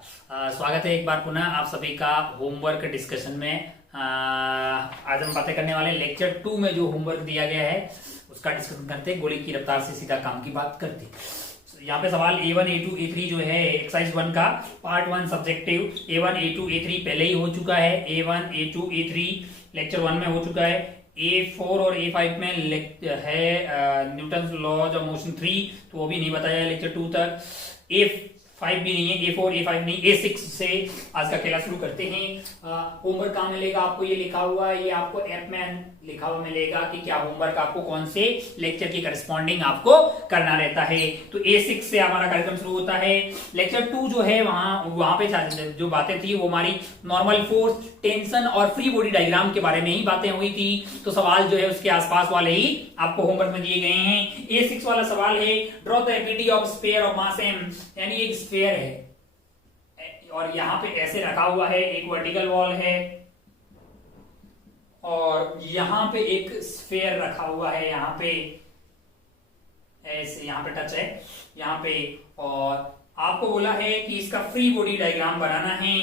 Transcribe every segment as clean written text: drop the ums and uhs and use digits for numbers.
स्वागत है एक बार पुनः आप सभी का होमवर्क डिस्कशन में। आज हम बातें करने वाले लेक्चर 2 में जो होमवर्क दिया गया है उसका डिस्कशन करते हैं। गोली की रफ्तार से सीधा काम की बात करते हैं। यहाँ पे सवाल A1 A2 A3 जो है एक्सरसाइज 1 का part 1 subjective A1 A2 A3 पहले ही हो चुका है। A1 A2 A3 लेक्चर 1 में हो चुका है। A4 और A5 में है न्यूटन लॉज ऑफ मोशन 3, तो वो भी नहीं बताया है लेक्चर 2 तक। A5 भी नहीं है, A4 A5 नहीं, A6 से आज का खेला शुरू करते हैं। होमवर्क कहाँ मिलेगा आपको? ये लिखा हुआ है, ये आपको ऐप में लिखा हुआ मिलेगा कि क्या होमवर्क आपको कौन से लेक्चर की करस्पॉन्डिंग आपको करना रहता है। तो A6 से हमारा कार्यक्रम शुरू होता है। लेक्चर 2 जो है वहां पे जो बातें थी वो हमारी नॉर्मल फोर्स, टेंशन और फ्री बॉडी डायग्राम के बारे में ही बातें हुई थी। तो सवाल जो है उसके आसपास वाले ही आपको होमवर्क में दिए गए हैं। A6 वाला सवाल है draw the ability of sphere of mass m, यानी एक स्फीयर है और यहाँ पे ऐसे रखा हुआ है, एक वर्टिकल वॉल है और यहाँ पे एक स्फीयर रखा हुआ है, यहाँ पे ऐसे, यहाँ पे टच है यहाँ पे, और आपको बोला है कि इसका फ्री बॉडी डायग्राम बनाना है।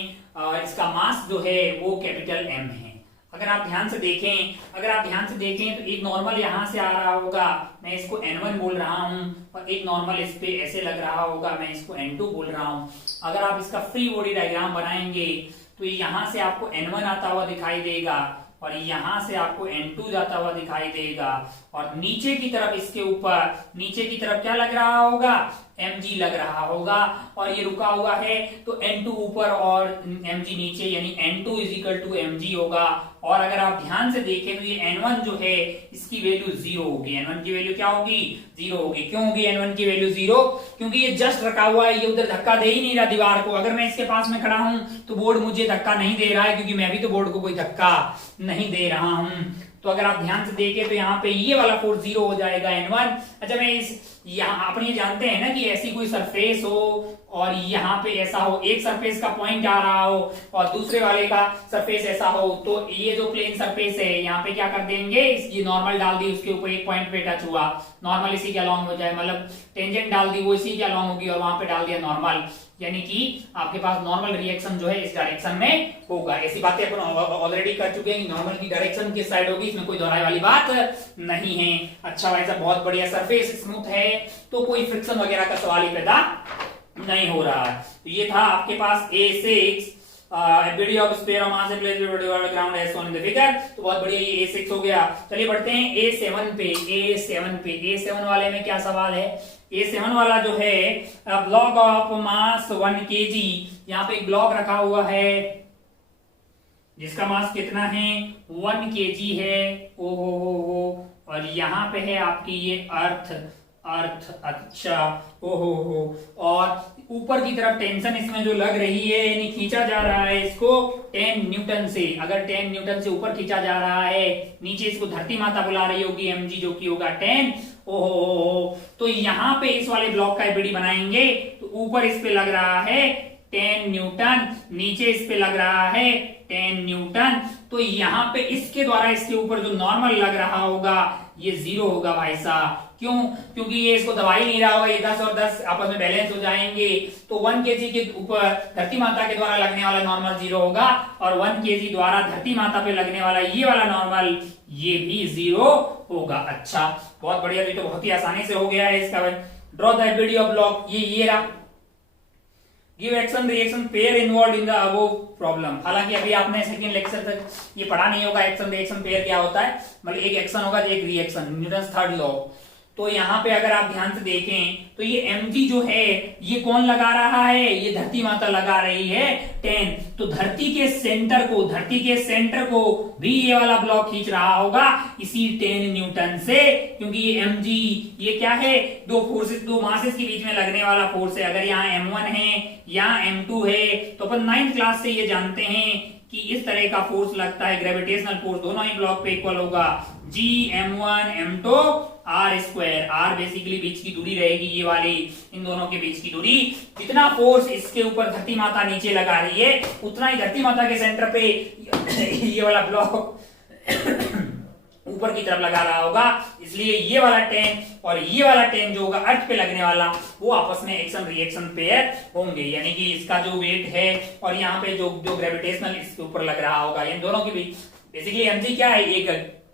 इसका मास जो है वो कैपिटल M है। अगर आप ध्यान से देखें तो एक नॉर्मल यहां से आ रहा होगा, मैं इसको N1 बोल रहा हूं, और एक नॉर्मल इस पे ऐसे लग रहा होगा, मैं इसको N2 बोल रहा हूं। अगर आप इसका फ्री बॉडी डायग्राम बनाएंगे तो यहां से आपको N1 आता हुआ दिखाई देगा और यहां से आपको N2 जाता हुआ दिखाई देगा, और नीचे की तरफ इसके ऊपर नीचे की तरफ क्या लग रहा होगा? mg लग रहा होगा, और ये रुका हुआ है तो N2 ऊपर और mg नीचे, यानी N2 is equal to mg होगा। और अगर आप ध्यान से देखें तो ये N1 जो है इसकी वैल्यू 0 होगी। N1 की वैल्यू क्या होगी? 0 होगी। क्यों होगी N1 की वैल्यू 0? क्योंकि ये जस्ट रखा हुआ है, ये उधर धक्का दे ही नहीं रहा दीवार को। अगर मैं इसके पास में खड़ा हूं तो बोर्ड मुझे धक्का नहीं दे रहा है, क्योंकि मैं भी तो बोर्ड को कोई धक्का नहीं दे रहा हूं। तो अगर आप ध्यान से देखें तो यहाँ पे ये वाला फोर्स 0 हो जाएगा, N1। अच्छा, मैं यहाँ अपन ये जानते हैं ना कि ऐसी कोई सरफेस हो और यहाँ पे ऐसा हो, एक सरफेस का पॉइंट आ रहा हो और दूसरे वाले का सरफेस ऐसा हो, तो ये जो प्लेन सरफेस है यहाँ पे क्या कर देंगे, ये नॉर्मल डाल दी, उसके ऊपर एक पॉइंट पे टच हुआ, नॉर्मल इसी के अलॉन्ग हो जाए, मतलब टेंजेंट डाल दी वो इसी के अलॉन्ग होगी, और वहां पे डाल दिया नॉर्मल, यानी कि आपके पास नॉर्मल रिएक्शन जो है इस डायरेक्शन में होगा। ऐसी बातें अपन ऑलरेडी कर चुके हैं, नॉर्मल की डायरेक्शन किस साइड होगी, इसमें कोई दोहराई वाली बात नहीं है। अच्छा भाई साहब, बहुत बढ़िया, सरफेस स्मूथ है तो कोई फ्रिक्शन वगैरह का सवाल ही पैदा नहीं हो रहा है। तो ये था आपके पास A6 ability of sphere of mass place ground as shown in the figure. तो बहुत बढ़िया, ये A6 हो गया। चलिए बढ़ते हैं A7 वाले में क्या सवाल है? A7 वाला जो है ब्लॉक ऑफ मास 1 kg, यहाँ पे एक ब्लॉक रखा हुआ है जिसका मास कितना है? 1 kg है। ओ हो, और यहाँ पे है आपकी ये अर्थ। अच्छा, ओहो, और ऊपर की तरफ टेंशन इसमें जो लग रही है, यानी खींचा जा रहा है इसको 10 न्यूटन से। अगर 10 न्यूटन से ऊपर खींचा जा रहा है, नीचे इसको धरती माता बुला रही होगी mg, जो कि होगा 10। ओहो, तो यहाँ पे इस वाले ब्लॉक का एबिलिटी बनाएंगे तो ऊपर इस पे लग रहा है 10 न्यूटन, नीचे इस पे लग रहा है 10 न्यूटन। तो यहाँ पे इसके द्वारा इसके ऊपर जो नॉर्मल लग रहा होगा ये 0 होगा भाई साहब। क्यों? क्योंकि ये इसको दबा ही नहीं रहा होगा, ये 10 और 10 आपस में बैलेंस हो जाएंगे। तो 1 kg के ऊपर धरती माता के द्वारा लगने वाला नॉर्मल 0 होगा, और 1 kg द्वारा धरती माता पे लगने वाला ये वाला नॉर्मल ये भी 0 होगा। अच्छा, बहुत बढ़िया, ये तो बहुत ही आसानी से हो गया है इसका। Draw the ability of block, ये रहा। Give action reaction pair involve in the above problem. हालांकि अभी आपने सेकंड लेक्चर तक ये पढ़ा नहीं होगा एक्शन रिएक्शन पेयर क्या होता है, मतलब एक एक्शन होगा एक रिएक्शन, न्यूटन थर्ड लॉ। तो यहाँ पे अगर आप ध्यान से देखें तो ये mg जो है ये कौन लगा रहा है? ये धरती माता लगा रही है 10। तो धरती के सेंटर को भी ये वाला ब्लॉक खींच रहा होगा इसी 10 न्यूटन से, क्योंकि ये mg ये क्या है? दो मासेस के बीच में लगने वाला फोर्स है। अगर यहाँ m1 है, यहाँ m2 है, तो अपन 9th क्लास से ये जानते हैं कि इस तरह का फोर्स लगता है, ग्रेविटेशनल फोर्स दोनों ही ब्लॉक पे इक्वल होगा, g m1 m2 r square. r basically बीच की दूरी रहेगी, ये वाली इन दोनों के बीच की दूरी। जितना फोर्स इसके ऊपर धरती माता नीचे लगा रही है, उतना ही धरती माता के सेंटर पे ये वाला ब्लॉक ऊपर की तरफ लगा रहा होगा, इसलिए ये वाला टेन और ये वाला टेन जो होगा अर्थ पे लगने वाला वो आपस में एक्शन रिएक्शन पेयर होंगे, यानी कि इसका जो वेट है और यहाँ पे जो जो ग्रेविटेशनल इसके ऊपर लग रहा होगा, इन दोनों की भी बेसिकली mg क्या है,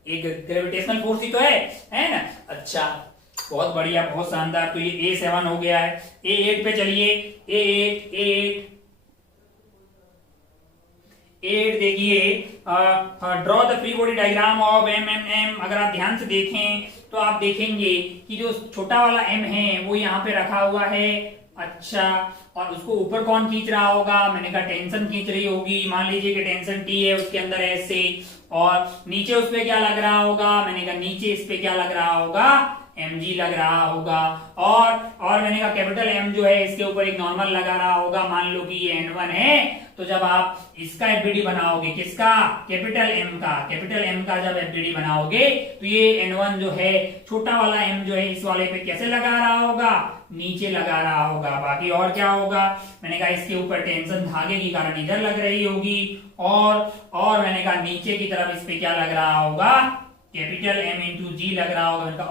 एक ग्रेविटेशनल फोर्स ही तो है ना। अच्छा, बहुत बढ़िया, बहुत शानदार। तो ये A7 हो गया है। A8 पे चलिए। A8 देखिए, draw the free body diagram of M. अगर आप ध्यान से देखें तो आप देखेंगे कि जो छोटा वाला m है वो यहाँ पे रखा हुआ है। अच्छा, और उसको ऊपर कौन खींच रहा होगा, मैंने कहा टेंशन खींच रही होगी। मान लीजिए कि टेंशन T है, उसके अंदर ऐसे, और नीचे उस पे क्या लग रहा होगा, मैंने कहा नीचे इस पे क्या लग रहा होगा, mg लग रहा होगा। और मैंने कहा कैपिटल M जो है इसके ऊपर एक नॉर्मल लगा रहा होगा। मान लो कि ये N1 है, तो जब आप इसका एफबीडी बनाओगे, किसका, कैपिटल M का जब एफबीडी बनाओगे तो ये N1 जो है, छोटा वाला M जो है, इस वाले पे कैसे लगा रहा होगा, नीचे लगा रहा होगा। बाकी और क्या होगा, मैंने कहा इसके ऊपर टेंशन धागे के कारण इधर लग रही होगी, और मैंने कहा नीचे की तरफ इस पे क्या लग रहा होगा, कैपिटल M इंटू जी लग रहा होगा। मैंने कहा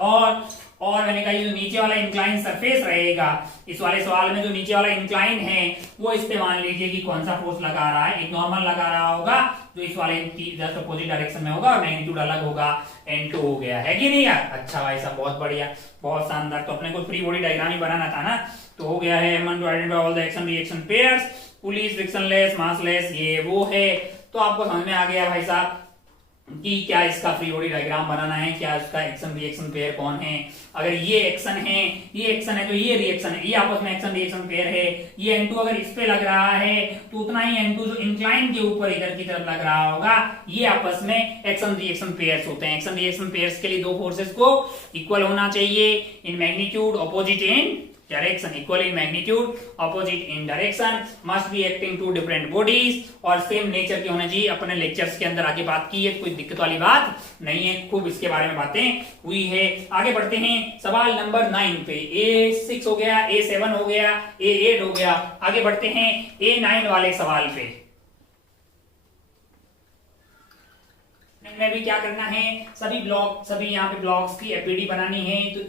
और मैंने कहा ये जो नीचे वाला इंक्लाइन सरफेस रहेगा, इस वाले सवाल में जो नीचे वाला इंक्लाइन है वो इस पे मान लीजिए कि कौन सा फोर्स लगा रहा है, एक नॉर्मल लगा रहा होगा जो इस वाले की जस्ट अपोजिट डायरेक्शन में होगा, और मैग्नीट्यूड अलग होगा, N2 हो गया है कि नहीं यार। अच्छा भाई साहब, बहुत बढ़िया, बहुत शानदार। तो अपने को फ्री बॉडी डायग्राम ही बनाना था ना, तो हो गया है M1 to identify all the action reaction pairs, pulleys, frictionless, massless, ये वो है। तो आपको समझ में आ गया भाई साहब कि क्या इसका फ्री बॉडी डायग्राम बनाना है, क्या इसका एक्शन रिएक्शन पेयर कौन है। अगर ये एक्शन है तो ये रिएक्शन है, ये आपस में एक्शन रिएक्शन पेयर है। ये N2 अगर इस पे लग रहा है तो उतना ही N2 जो इंक्लाइन के ऊपर इधर की तरफ लग रहा होगा, ये आपस में एक्शन रिएक्शन पेयर्स होते हैं। एक्शन रिएक्शन पेयर्स के लिए दो फोर्सेस को इक्वल होना चाहिए in magnitude, opposite in direction, equal in magnitude, opposite in direction, must be acting to different bodies, और सेम नेचर के होने चाहिए। अपने लेक्चर्स के अंदर आगे बात की है, कोई दिक्कत वाली बात नहीं है, खूब इसके बारे में बातें हुई है। आगे बढ़ते हैं सवाल नंबर 9 पे। A6 हो गया, A7 हो गया, A8 हो गया। आगे बढ़ते हैं A9 वाले सवाल पे। में भी क्या करना है, सभी यहाँ पे ब्लॉक्स की एफबीडी बनानी है। तो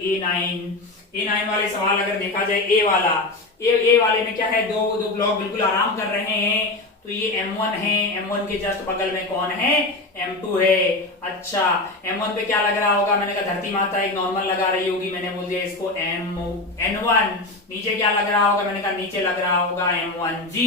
A9 वाले सवाल अगर देखा जाए, ए वाले में क्या है, दो ब्लॉक बिल्कुल आराम कर रहे हैं। तो ये M1 है, M1 के जस्ट बगल में कौन है, M2 है। अच्छा, M1 पे क्या लग रहा होगा, मैंने कहा धरती माता एक नॉर्मल लगा रही होगी, मैंने बोल दिया इसको N1। नीचे क्या लग रहा होगा, मैंने कहा नीचे लग रहा होगा M1G।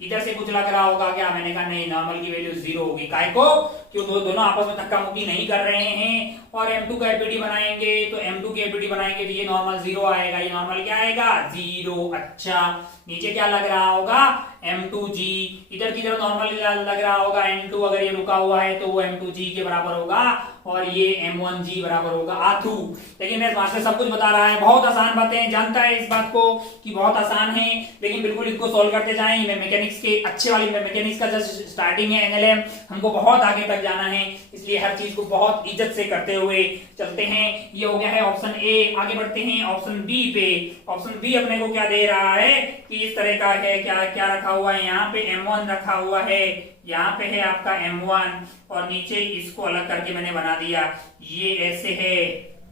इधर से कुछ लग रहा होगा क्या, मैंने कहा नहीं, नॉर्मल की वैल्यू 0 होगी। काय को, क्यों, दोनों आपस में धक्का मुक्की नहीं कर रहे हैं। और M2 का एफबीडी बनाएंगे तो M2 की एफबीडी बनाएंगे तो ये नॉर्मल 0 आएगा, ये नॉर्मल क्या आएगा, 0। अच्छा, नीचे क्या लग रहा होगा, M2G। इधर की तरफ नॉर्मल लग रहा होगा N2, अगर ये रुका हुआ है तो वो M2G के बराबर होगा, और ये M1G बराबर होगा आथू। लेकिन मास्टर सब कुछ बता रहा है, बहुत आसान बातें, जानता है इस बात को कि बहुत आसान है, लेकिन बिल्कुल इसको सॉल्व करते जाएं। मैकेनिक्स के अच्छे वाली मैकेनिक्स का जस्ट स्टार्टिंग है, NLM, हमको बहुत आगे तक जाना है, इसलिए हर चीज को बहुत इज्जत से करते हुए चलते हैं। ये हो गया है ऑप्शन ए। आगे बढ़ते हैं ऑप्शन बी पे। ऑप्शन बी अपने को क्या दे रहा है कि इस तरह का है, क्या रखा हुआ है, यहाँ पे M1 रखा हुआ है, यहाँ पे है आपका M1, और नीचे इसको अलग करके मैंने बना दिया, ये ऐसे है,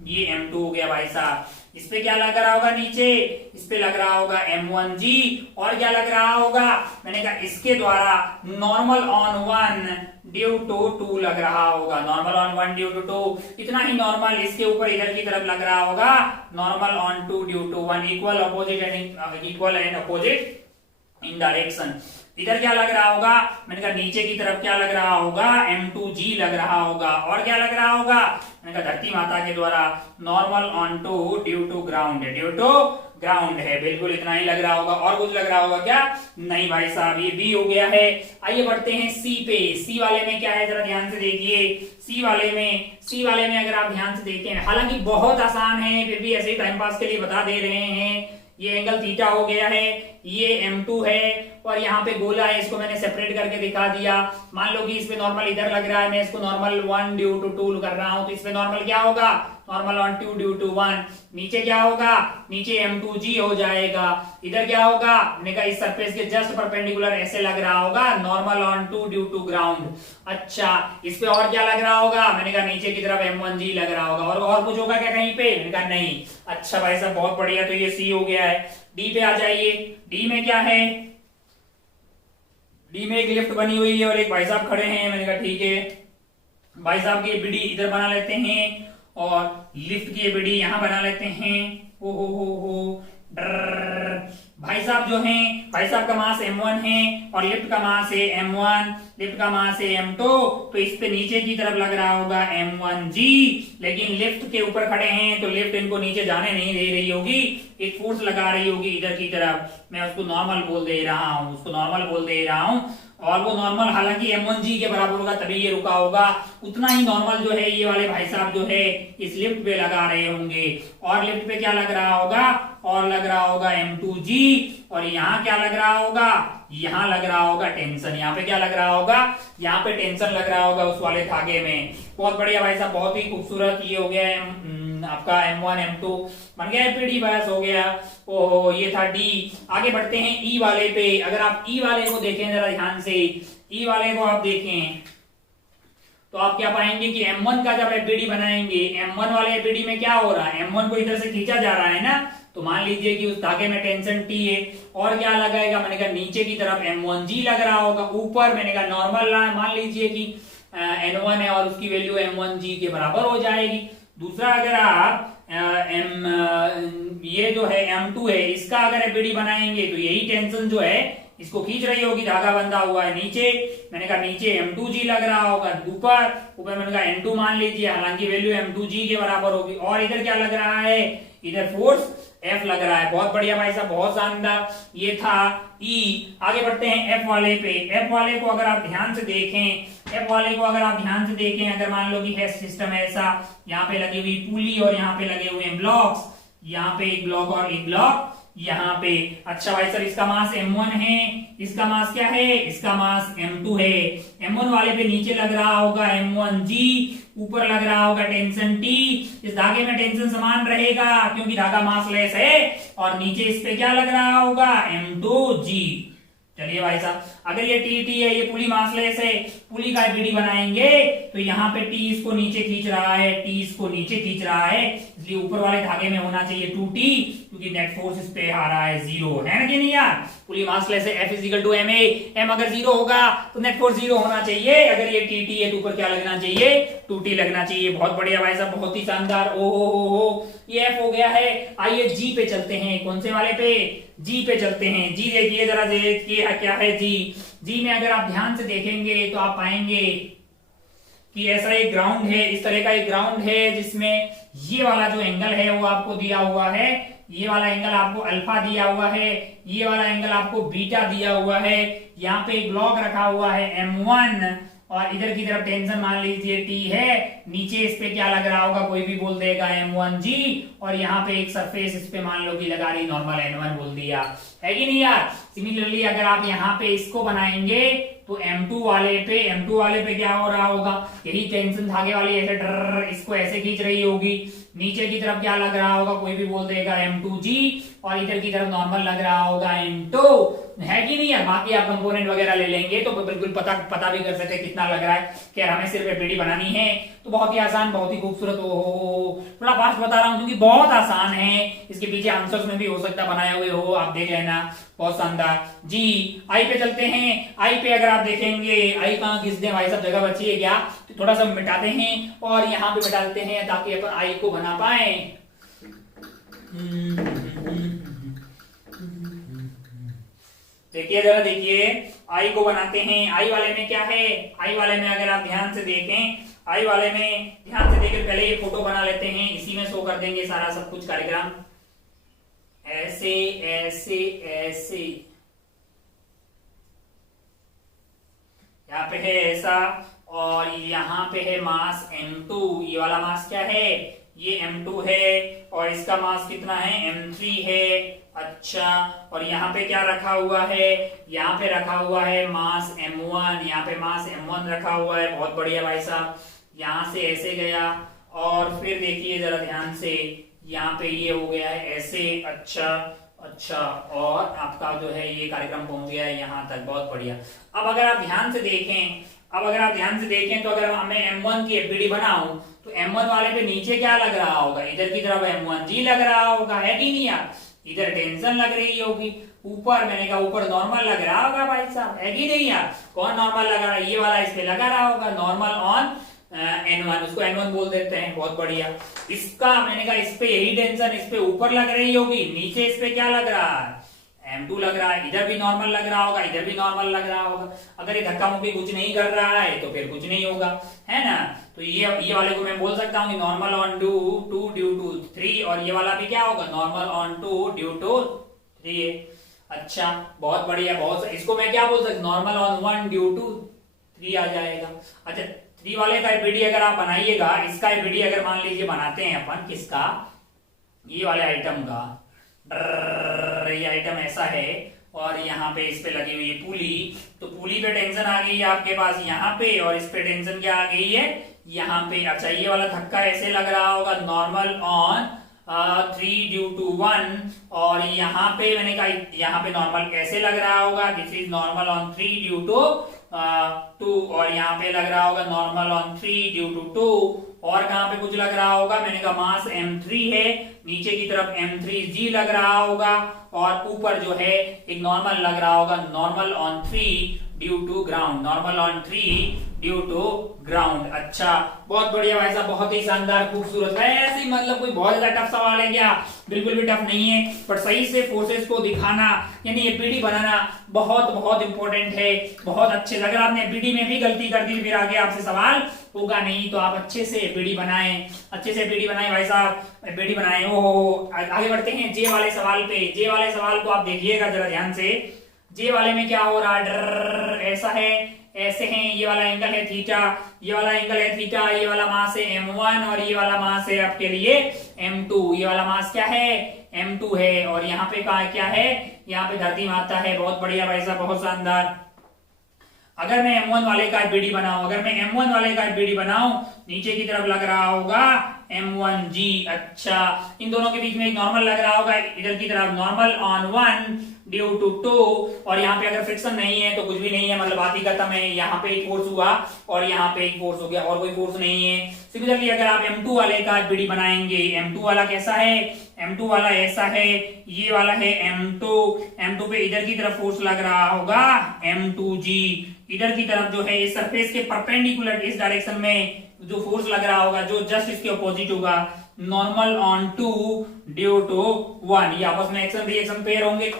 ये M2 हो गया भाई साहब। इस पे क्या लग रहा होगा, नीचे इस पे लग रहा होगा M1G, और क्या लग रहा होगा, मैंने कहा इसके द्वारा नॉर्मल ऑन 1 ड्यू टू 2 लग रहा होगा, नॉर्मल ऑन 1 ड्यू टू 2। इतना ही नॉर्मल इसके ऊपर इधर की तरफ लग रहा होगा, normal on 2 due to 1, equal and opposite in direction. इधर क्या लग रहा होगा, मैंने कहा नीचे की तरफ क्या लग रहा होगा, M2G लग रहा होगा, और क्या लग रहा होगा, मैंने कहा धरती माता के द्वारा normal on 2 due to ground है, बिल्कुल इतना ही लग रहा होगा। और कुछ लग रहा होगा क्या, नहीं भाई साहब, ये B हो गया है। आइए बढ़ते हैं C पे। C वाले में क्या है, जरा ध्यान से देखिए। C वाले में अगर आप ध्यान से देखें, हालांकि बहुत आसान है, फिर भी ऐसे ही टाइम पास के लिए बता दे रहे हैं। ये एंगल थीटा हो गया है, ये M2 है, और यहाँ पे गोला है, इसको मैंने सेपरेट करके दिखा दिया। मान लो कि इस पे नॉर्मल इधर लग रहा है, मैं इसको नॉर्मल 1 ड्यू टू 2 कर रहा हूं, तो इस पे नॉर्मल क्या होगा, नॉर्मल ऑन 2 ड्यू टू 1। नीचे क्या होगा, नीचे M2G हो जाएगा। इधर क्या होगा, मैंने कहा इस सरफेस के जस्ट परपेंडिकुलर ऐसे लग रहा होगा, normal on 2 due to ground. अच्छा, इस पे और क्या लग रहा होगा, मैंने कहा नीचे की तरफ M1G लग रहा होगा। और कुछ होगा क्या कहीं पे, मैंने कहा नहीं। अच्छा भाई साहब बहुत बढ़िया, तो ये C हो गया है। डी पे आ जाइए। डी में क्या है, डी में एक लिफ्ट बनी हुई है और एक भाई साहब खड़े हैं। मैंने कहा ठीक है, भाई साहब की बीडी इधर बना लेते हैं और लिफ्ट की बीडी यहां बना लेते हैं। ओ हो भाई साहब जो हैं, भाई साहब का मास M1 है और लिफ्ट का मास है M1, लिफ्ट का मास है M2। तो इस पे नीचे की तरफ लग रहा होगा M1G, लेकिन लिफ्ट के ऊपर खड़े हैं तो लिफ्ट इनको नीचे जाने नहीं दे रही होगी, एक फोर्स लगा रही होगी इधर की तरफ। मैं उसको नॉर्मल बोल दे रहा हूं, उसको नॉर्मल बोल दे रहा हूं। और वो नॉर्मल हालांकि M1G के बराबर होगा तभी ये रुका होगा, उतना ही नॉर्मल जो है ये वाले भाई साहब जो है इस लिफ्ट पे लगा रहे होंगे। और लिफ्ट पे क्या लग रहा होगा, और लग रहा होगा M2G। और यहाँ क्या लग रहा होगा, यहाँ लग रहा होगा टेंशन। यहाँ पे क्या लग रहा होगा, यहाँ पे टेंशन लग रहा होगा उस वाले धागे में। बहुत बढ़िया भाई साहब, बहुत ही खूबसूरत ये हो गया है आपका M1 M2 बन गया है। पीडी बस हो गया। ओहो, ये था डी। आगे बढ़ते हैं ई वाले पे। अगर आप ई वाले को देखें जरा ध्यान से, ई वाले को आप देखें तो आप क्या पाएंगे कि M1 का जब एपीडी बनाएंगे, M1 वाले एपीडी में क्या हो रहा है, M1 को इधर से खींचा जा रहा है ना, तो मान लीजिए कि उस धागे में टेंशन T है। और क्या लगाएगा, मैंने कहा नीचे की तरफ M1G लग रहा होगा। ऊपर मैंने कहा नॉर्मल मान लीजिए कि N1 है और उसकी वैल्यू M1G के बराबर हो जाएगी। दूसरा अगर आप ये जो है M2 है, इसका अगर एपीडी बनाएंगे तो यही टेंशन जो है इसको खींच रही होगी, धागा बंधा हुआ है नीचे। मैंने कहा नीचे M2G लग रहा होगा, ऊपर मैंने कहा N2 मान लीजिए, हालांकि वैल्यू M2G के बराबर होगी। और इधर क्या लग रहा है, इधर फोर्स F लग रहा है। बहुत बढ़िया भाई साहब, बहुत शानदार। ये था E। आगे बढ़ते हैं F वाले पे। F वाले को अगर आप ध्यान से देखें, F वाले को अगर आप ध्यान से देखें, अगर मान लो कि है सिस्टम ऐसा, यहाँ पे लगी हुई पुली और यहाँ पे लगे हुए ब्लॉक्स, यहाँ पे एक ब्लॉक और एक ब्लॉक यहाँ पे। अच्छा भाई सर, इसका मास M1 है, इसका मास क्या है, इसका मास M2 है। M1 वाले पे नीचे लग रहा होगा M1G, ऊपर लग रहा होगा टेंशन T। इस धागे में टेंशन समान रहेगा क्योंकि धागा मासलेस है। और नीचे इस पे क्या लग रहा होगा, M2G। चलिए भाई साहब, अगर ये TT है, ये पुली मासलेस है, पुली का एपीडी बनाएंगे तो यहाँ पे T इसको नीचे खींच रहा है, T इसको नीचे खींच रहा है, इसलिए ऊपर वाले धागे में होना चाहिए 2T, क्योंकि नेट फोर्स इस पे आ रहा है 0, है ना कि नहीं यार। पुली मासलेस है, F = ma, m अगर 0 होगा तो नेट फोर्स 0 होना चाहिए। अगर ये TT है तो ऊपर क्या लगना चाहिए, 2T लगना चाहिए। बहुत बढ़िया भाई साहब, बहुत ही शानदार। ओ हो, ये F हो गया है। आइए G पे चलते हैं। कौन से वाले पे, G पे चलते हैं। G देखिए जरा, देखिए क्या है G में अगर आप ध्यान से देखेंगे तो आप पाएंगे कि ऐसा एक ग्राउंड है, इस तरह का एक ग्राउंड है जिसमें ये वाला जो एंगल है वो आपको दिया हुआ है, ये वाला एंगल आपको अल्फा दिया हुआ है, ये वाला एंगल आपको बीटा दिया हुआ है। यहाँ पे एक ब्लॉक रखा हुआ है M1 और इधर की तरफ टेंशन मान लीजिए T है। नीचे इस पे क्या लग रहा होगा, कोई भी बोल देगा M1G। और यहाँ पे एक सरफेस इस पे मान लो कि लगा रही, नॉर्मल N1 बोल दिया, है कि नहीं यार। सिमिलरली अगर आप यहाँ पे इसको बनाएंगे तो M2 वाले पे क्या हो रहा होगा, यही टेंशन धागे वाली ऐसे इसको ऐसे खींच रही होगी। नीचे की तरफ क्या लग रहा होगा, कोई भी बोल देगा M2G। और इधर की तरफ नॉर्मल लग रहा होगा M2, है कि नहीं है। बाकी आप कंपोनेंट वगैरह ले लेंगे तो बिल्कुल पता भी कर सकते हैं कितना लग रहा है। खैर हमें सिर्फ एपीडी बनानी है तो बहुत ही आसान, बहुत ही खूबसूरत। हो थोड़ा फास्ट बता रहा हूँ क्योंकि बहुत आसान है, इसके पीछे आंसर्स में भी हो सकता है बनाए हुए हो, आप देख लेना। बहुत शानदार। जी, आई पे चलते हैं। आई पे अगर आप देखेंगे, आई कहाँ खींच दें भाई साहब, जगह बची है क्या, तो थोड़ा सा मिटाते हैं और यहाँ पे मिटा देते हैं ताकि अपन आई को बना पाए। देखिए जरा, देखिए आई को बनाते हैं। आई वाले में क्या है, आई वाले में अगर आप ध्यान से देखें, आई वाले में ध्यान से देखें, पहले ये फोटो बना लेते हैं, इसी में शो कर देंगे सारा सब कुछ कार्यक्रम। ऐसे ऐसे ऐसे, यहाँ पे है ऐसा और यहाँ पे है मास M2। ये वाला मास क्या है, ये M2 है और इसका मास कितना है, M3 है। अच्छा, और यहाँ पे क्या रखा हुआ है, यहाँ पे रखा हुआ है मास M1, यहाँ पे मास M1 रखा हुआ है। बहुत बढ़िया भाई साहब, यहाँ से ऐसे गया और फिर देखिए जरा ध्यान से, यहाँ पे ये हो गया है ऐसे, अच्छा अच्छा, और आपका जो है ये कार्यक्रम पहुंच गया है यहाँ तक, बहुत बढ़िया। अब अगर आप ध्यान से देखें, तो अगर मैं M1 की एफबीडी बनाऊं तो M1 वाले पे नीचे क्या लग रहा होगा, इधर की तरफ M1G लग रहा होगा, है कि नहीं यार? इधर टेंशन लग रही होगी, ऊपर मैंने कहा ऊपर नॉर्मल लग रहा होगा भाई साहब, है कि नहीं यार? कौन नॉर्मल लगा रहा है? ये वाला इस पे लगा रहा होगा, नॉर्मल ऑन N1, उसको N1 बोल देते हैं, बहुत बढ़िया। इसका मैंने कहा इस पे यही टेंशन इस पे ऊपर लग रही होगी, नीचे इस पे क्या लग रहा है, M2 लग रहा है, इधर भी नॉर्मल लग रहा होगा, इधर भी नॉर्मल लग रहा होगा। अगर ये धक्का मुक्की कुछ नहीं कर रहा है तो फिर कुछ नहीं होगा, है ना? तो ये वाले को मैं बोल सकता हूँ normal on two due to 3, और ये वाला भी क्या होगा, normal on two due to 3। अच्छा, बहुत बढ़िया, बहुत। इसको मैं क्या बोल सकता, नॉर्मल ऑन 1 ड्यू टू 3 आ जाएगा। अच्छा, 3 वाले का एफबीडी अगर आप बनाइएगा, इसका एफबीडी अगर मान लीजिए बनाते हैं अपन, किसका, ये वाले आइटम का, ये आइटम ऐसा है और यहाँ पे इस पे लगी हुई है पुली, तो पुली पे टेंशन आ गई है आपके पास यहाँ पे, और इस पे टेंशन क्या आ गई है यहाँ पे। अच्छा, ये वाला धक्का ऐसे लग रहा होगा, नॉर्मल ऑन 3 ड्यू टू 1, और यहाँ पे मैंने कहा यहाँ पे नॉर्मल कैसे लग रहा होगा, this is normal on 3 due to 2, और यहाँ पे लग रहा होगा नॉर्मल ऑन 3 ड्यू टू 2, और कहाँ पे कुछ लग रहा होगा, मैंने कहा मास M3 है, नीचे की तरफ M3G लग रहा होगा, और ऊपर जो है एक नॉर्मल लग रहा होगा, normal on 3 due to ground, normal on 3 due to ground. अच्छा, बहुत बढ़िया भाई साहब, बहुत ही शानदार, खूबसूरत है। ऐसे ही मतलब कोई बहुत ज्यादा टफ सवाल है क्या? बिल्कुल भी टफ नहीं है, पर सही से फोर्सेस को दिखाना यानी एपीडी बनाना बहुत बहुत इंपॉर्टेंट है, बहुत अच्छे। अगर आपने एपीडी में भी गलती कर दी फिर आगे आपसे सवाल होगा नहीं, तो आप अच्छे से एपीडी बनाएं, अच्छे से एपीडी बनाएं भाई साहब, एपीडी बनाएं। ओहो, आगे बढ़ते हैं जे वाले सवाल पे। जे वाले सवाल को आप देखिएगा जरा ध्यान से। जे वाले में क्या हो रहा है, ऐसा है, ऐसे हैं, ये वाला एंगल है थीटा, ये वाला एंगल है थीटा, ये वाला मास है M1 और ये वाला मास है आपके लिए M2। ये वाला मास क्या है, M2 है, और यहाँ पे क्या है, यहाँ पे धरती माता है। बहुत बढ़िया भाई साहब, बहुत शानदार। अगर मैं M1 वाले का एफबीडी बनाऊं, नीचे की तरफ लग रहा होगा M1G। अच्छा, इन दोनों के बीच में एक नॉर्मल लग रहा होगा, इधर की तरफ नॉर्मल ऑन 1 ड्यू टू 2, और यहाँ पे अगर फ्रिक्शन नहीं है तो कुछ भी नहीं है, मतलब बात ही खत्म है। यहाँ पे एक फोर्स हुआ और यहाँ पे एक फोर्स हो गया, और कोई फोर्स नहीं है। सिमिलरली अगर आप M2 वाले का एफबीडी बनाएंगे, M2 वाला कैसा है, M2 वाला ऐसा है, ये वाला है M2 पे इधर की तरफ फोर्स लग रहा होगा M2G, इधर की तरफ जो है इस सरफेस के परपेंडिकुलर इस डायरेक्शन में जो फोर्स लग रहा होगा, जो जस्ट इसके अपोजिट होगा, नॉर्मल ऑन 2 ड्यू टू 1। ये आपस में एक्शन रिएक्शन पेयर होंगे।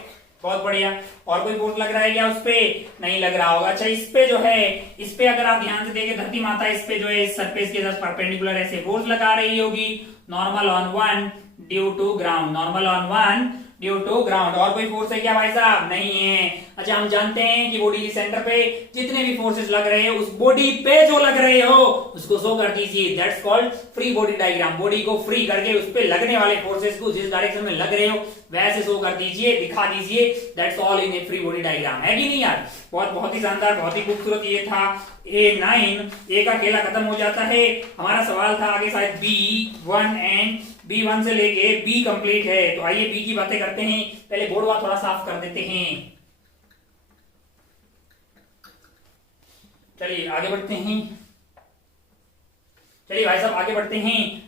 बहुत बढ़िया। और कोई फोर्स लग रहा है क्या उस पे? नहीं लग रहा होगा। अच्छा, इस पे जो है, इस पे अगर आप ध्यान से देखें, धरती माता इस पे जो है सरफेस के जस्ट परपेंडिकुलर ऐसे फोर्स लगा रही होगी, normal on 1 due to ground, normal on 1 due to ground. और कोई फोर्स है क्या भाई साहब? नहीं है। अच्छा, हम जानते हैं कि बॉडी के सेंटर पे जितने भी फोर्सेस लग रहे हैं, उस बॉडी पे जो लग रहे हो उसको शो कर दीजिए, that's called free body diagram. Body को फ्री करके उस पे लगने वाले फोर्सेस को जिस डायरेक्शन में लग रहे हो वैसे शो कर दीजिए, दिखा दीजिए, that's all in A free body diagram. है कि नहीं यार? बहुत ही शानदार, बहुत ही खूबसूरत ये था A9। ए का खेला खत्म हो जाता है। हमारा सवाल था आगे शायद B1 एंड B1 से लेके B कंप्लीट है। तो आइए B की बातें करते हैं। पहले बोर्ड वहां थोड़ा साफ कर देते हैं। चलिए आगे बढ़ते हैं। चलिए भाई साहब आगे बढ़ते हैं।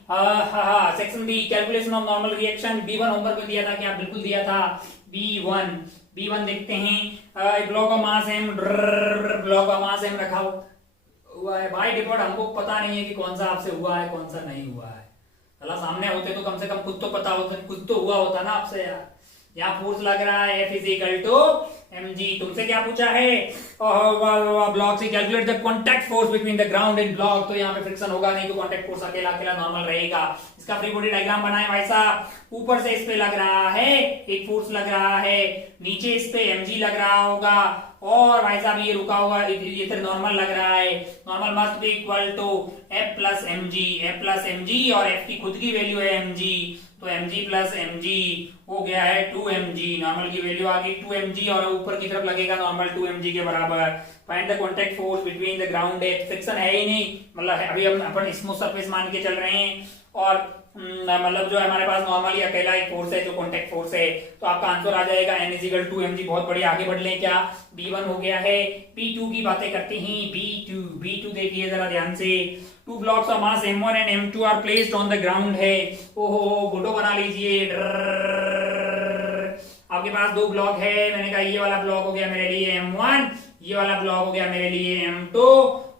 Section B, calculation of normal reaction. B1 homework में दिया था क्या? बिल्कुल दिया था। B1 देखते हैं। Block of mass M, block of mass M रखा हुआ है। बाय डिफॉल्ट हमको पता नहीं है कि कौन सा आपसे हुआ है कौन सा नहीं हुआ है। चला सामने होते तो कम से कम खुद तो पता होता, खुद तो हुआ होता ना आपसे यार। यहाँ फोर्स लग रहा है F = mg। तुमसे क्या पूछा है? ब्लॉक से calculate the contact force between the ground and block. तो यहाँ पे फ्रिक्शन होगा नहीं, तो कॉन्टैक्ट फोर्स अकेला अकेला नॉर्मल रहेगा। इसका फ्री बॉडी डायग्राम बनाए भाई साहब। ऊपर से इस पे लग रहा है एक फोर्स लग रहा है, नीचे इस पे mg लग रहा होगा, और भाई साहब ये रुका हुआ इधर नॉर्मल लग रहा है। Normal must be equal to F plus mg, और F की खुद की वैल्यू है mg। तो mg प्लस mg हो गया है 2mg, नॉर्मल की वैल्यू आ गई 2mg और ऊपर की तरफ लगेगा नॉर्मल 2mg के बराबर। Find the contact force between the ground eight, friction है ही नहीं, मतलब अभी हम अपन स्मूथ सरफेस मान के चल रहे हैं और मतलब जो है हमारे पास नॉर्मली अकेला एक फोर्स है जो कॉन्टैक्ट फोर्स है, तो आपका आंसर आ जाएगा n इक्वल टू mg। बहुत बढ़िया, आगे बढ़ लें क्या, b1 हो गया है, b2 की बातें करते हैं, b2 देखिए जरा ध्यान से, two blocks of mass m1 and m2 are placed on the ground है। ओहो फोटो बना लीजिए, आपके पास दो ब्लॉक है, मैंने कहा ये वाला ब्लॉक हो गया मेरे लिए m1, ये वाला ब्लॉक हो गया मेरे लिए m2।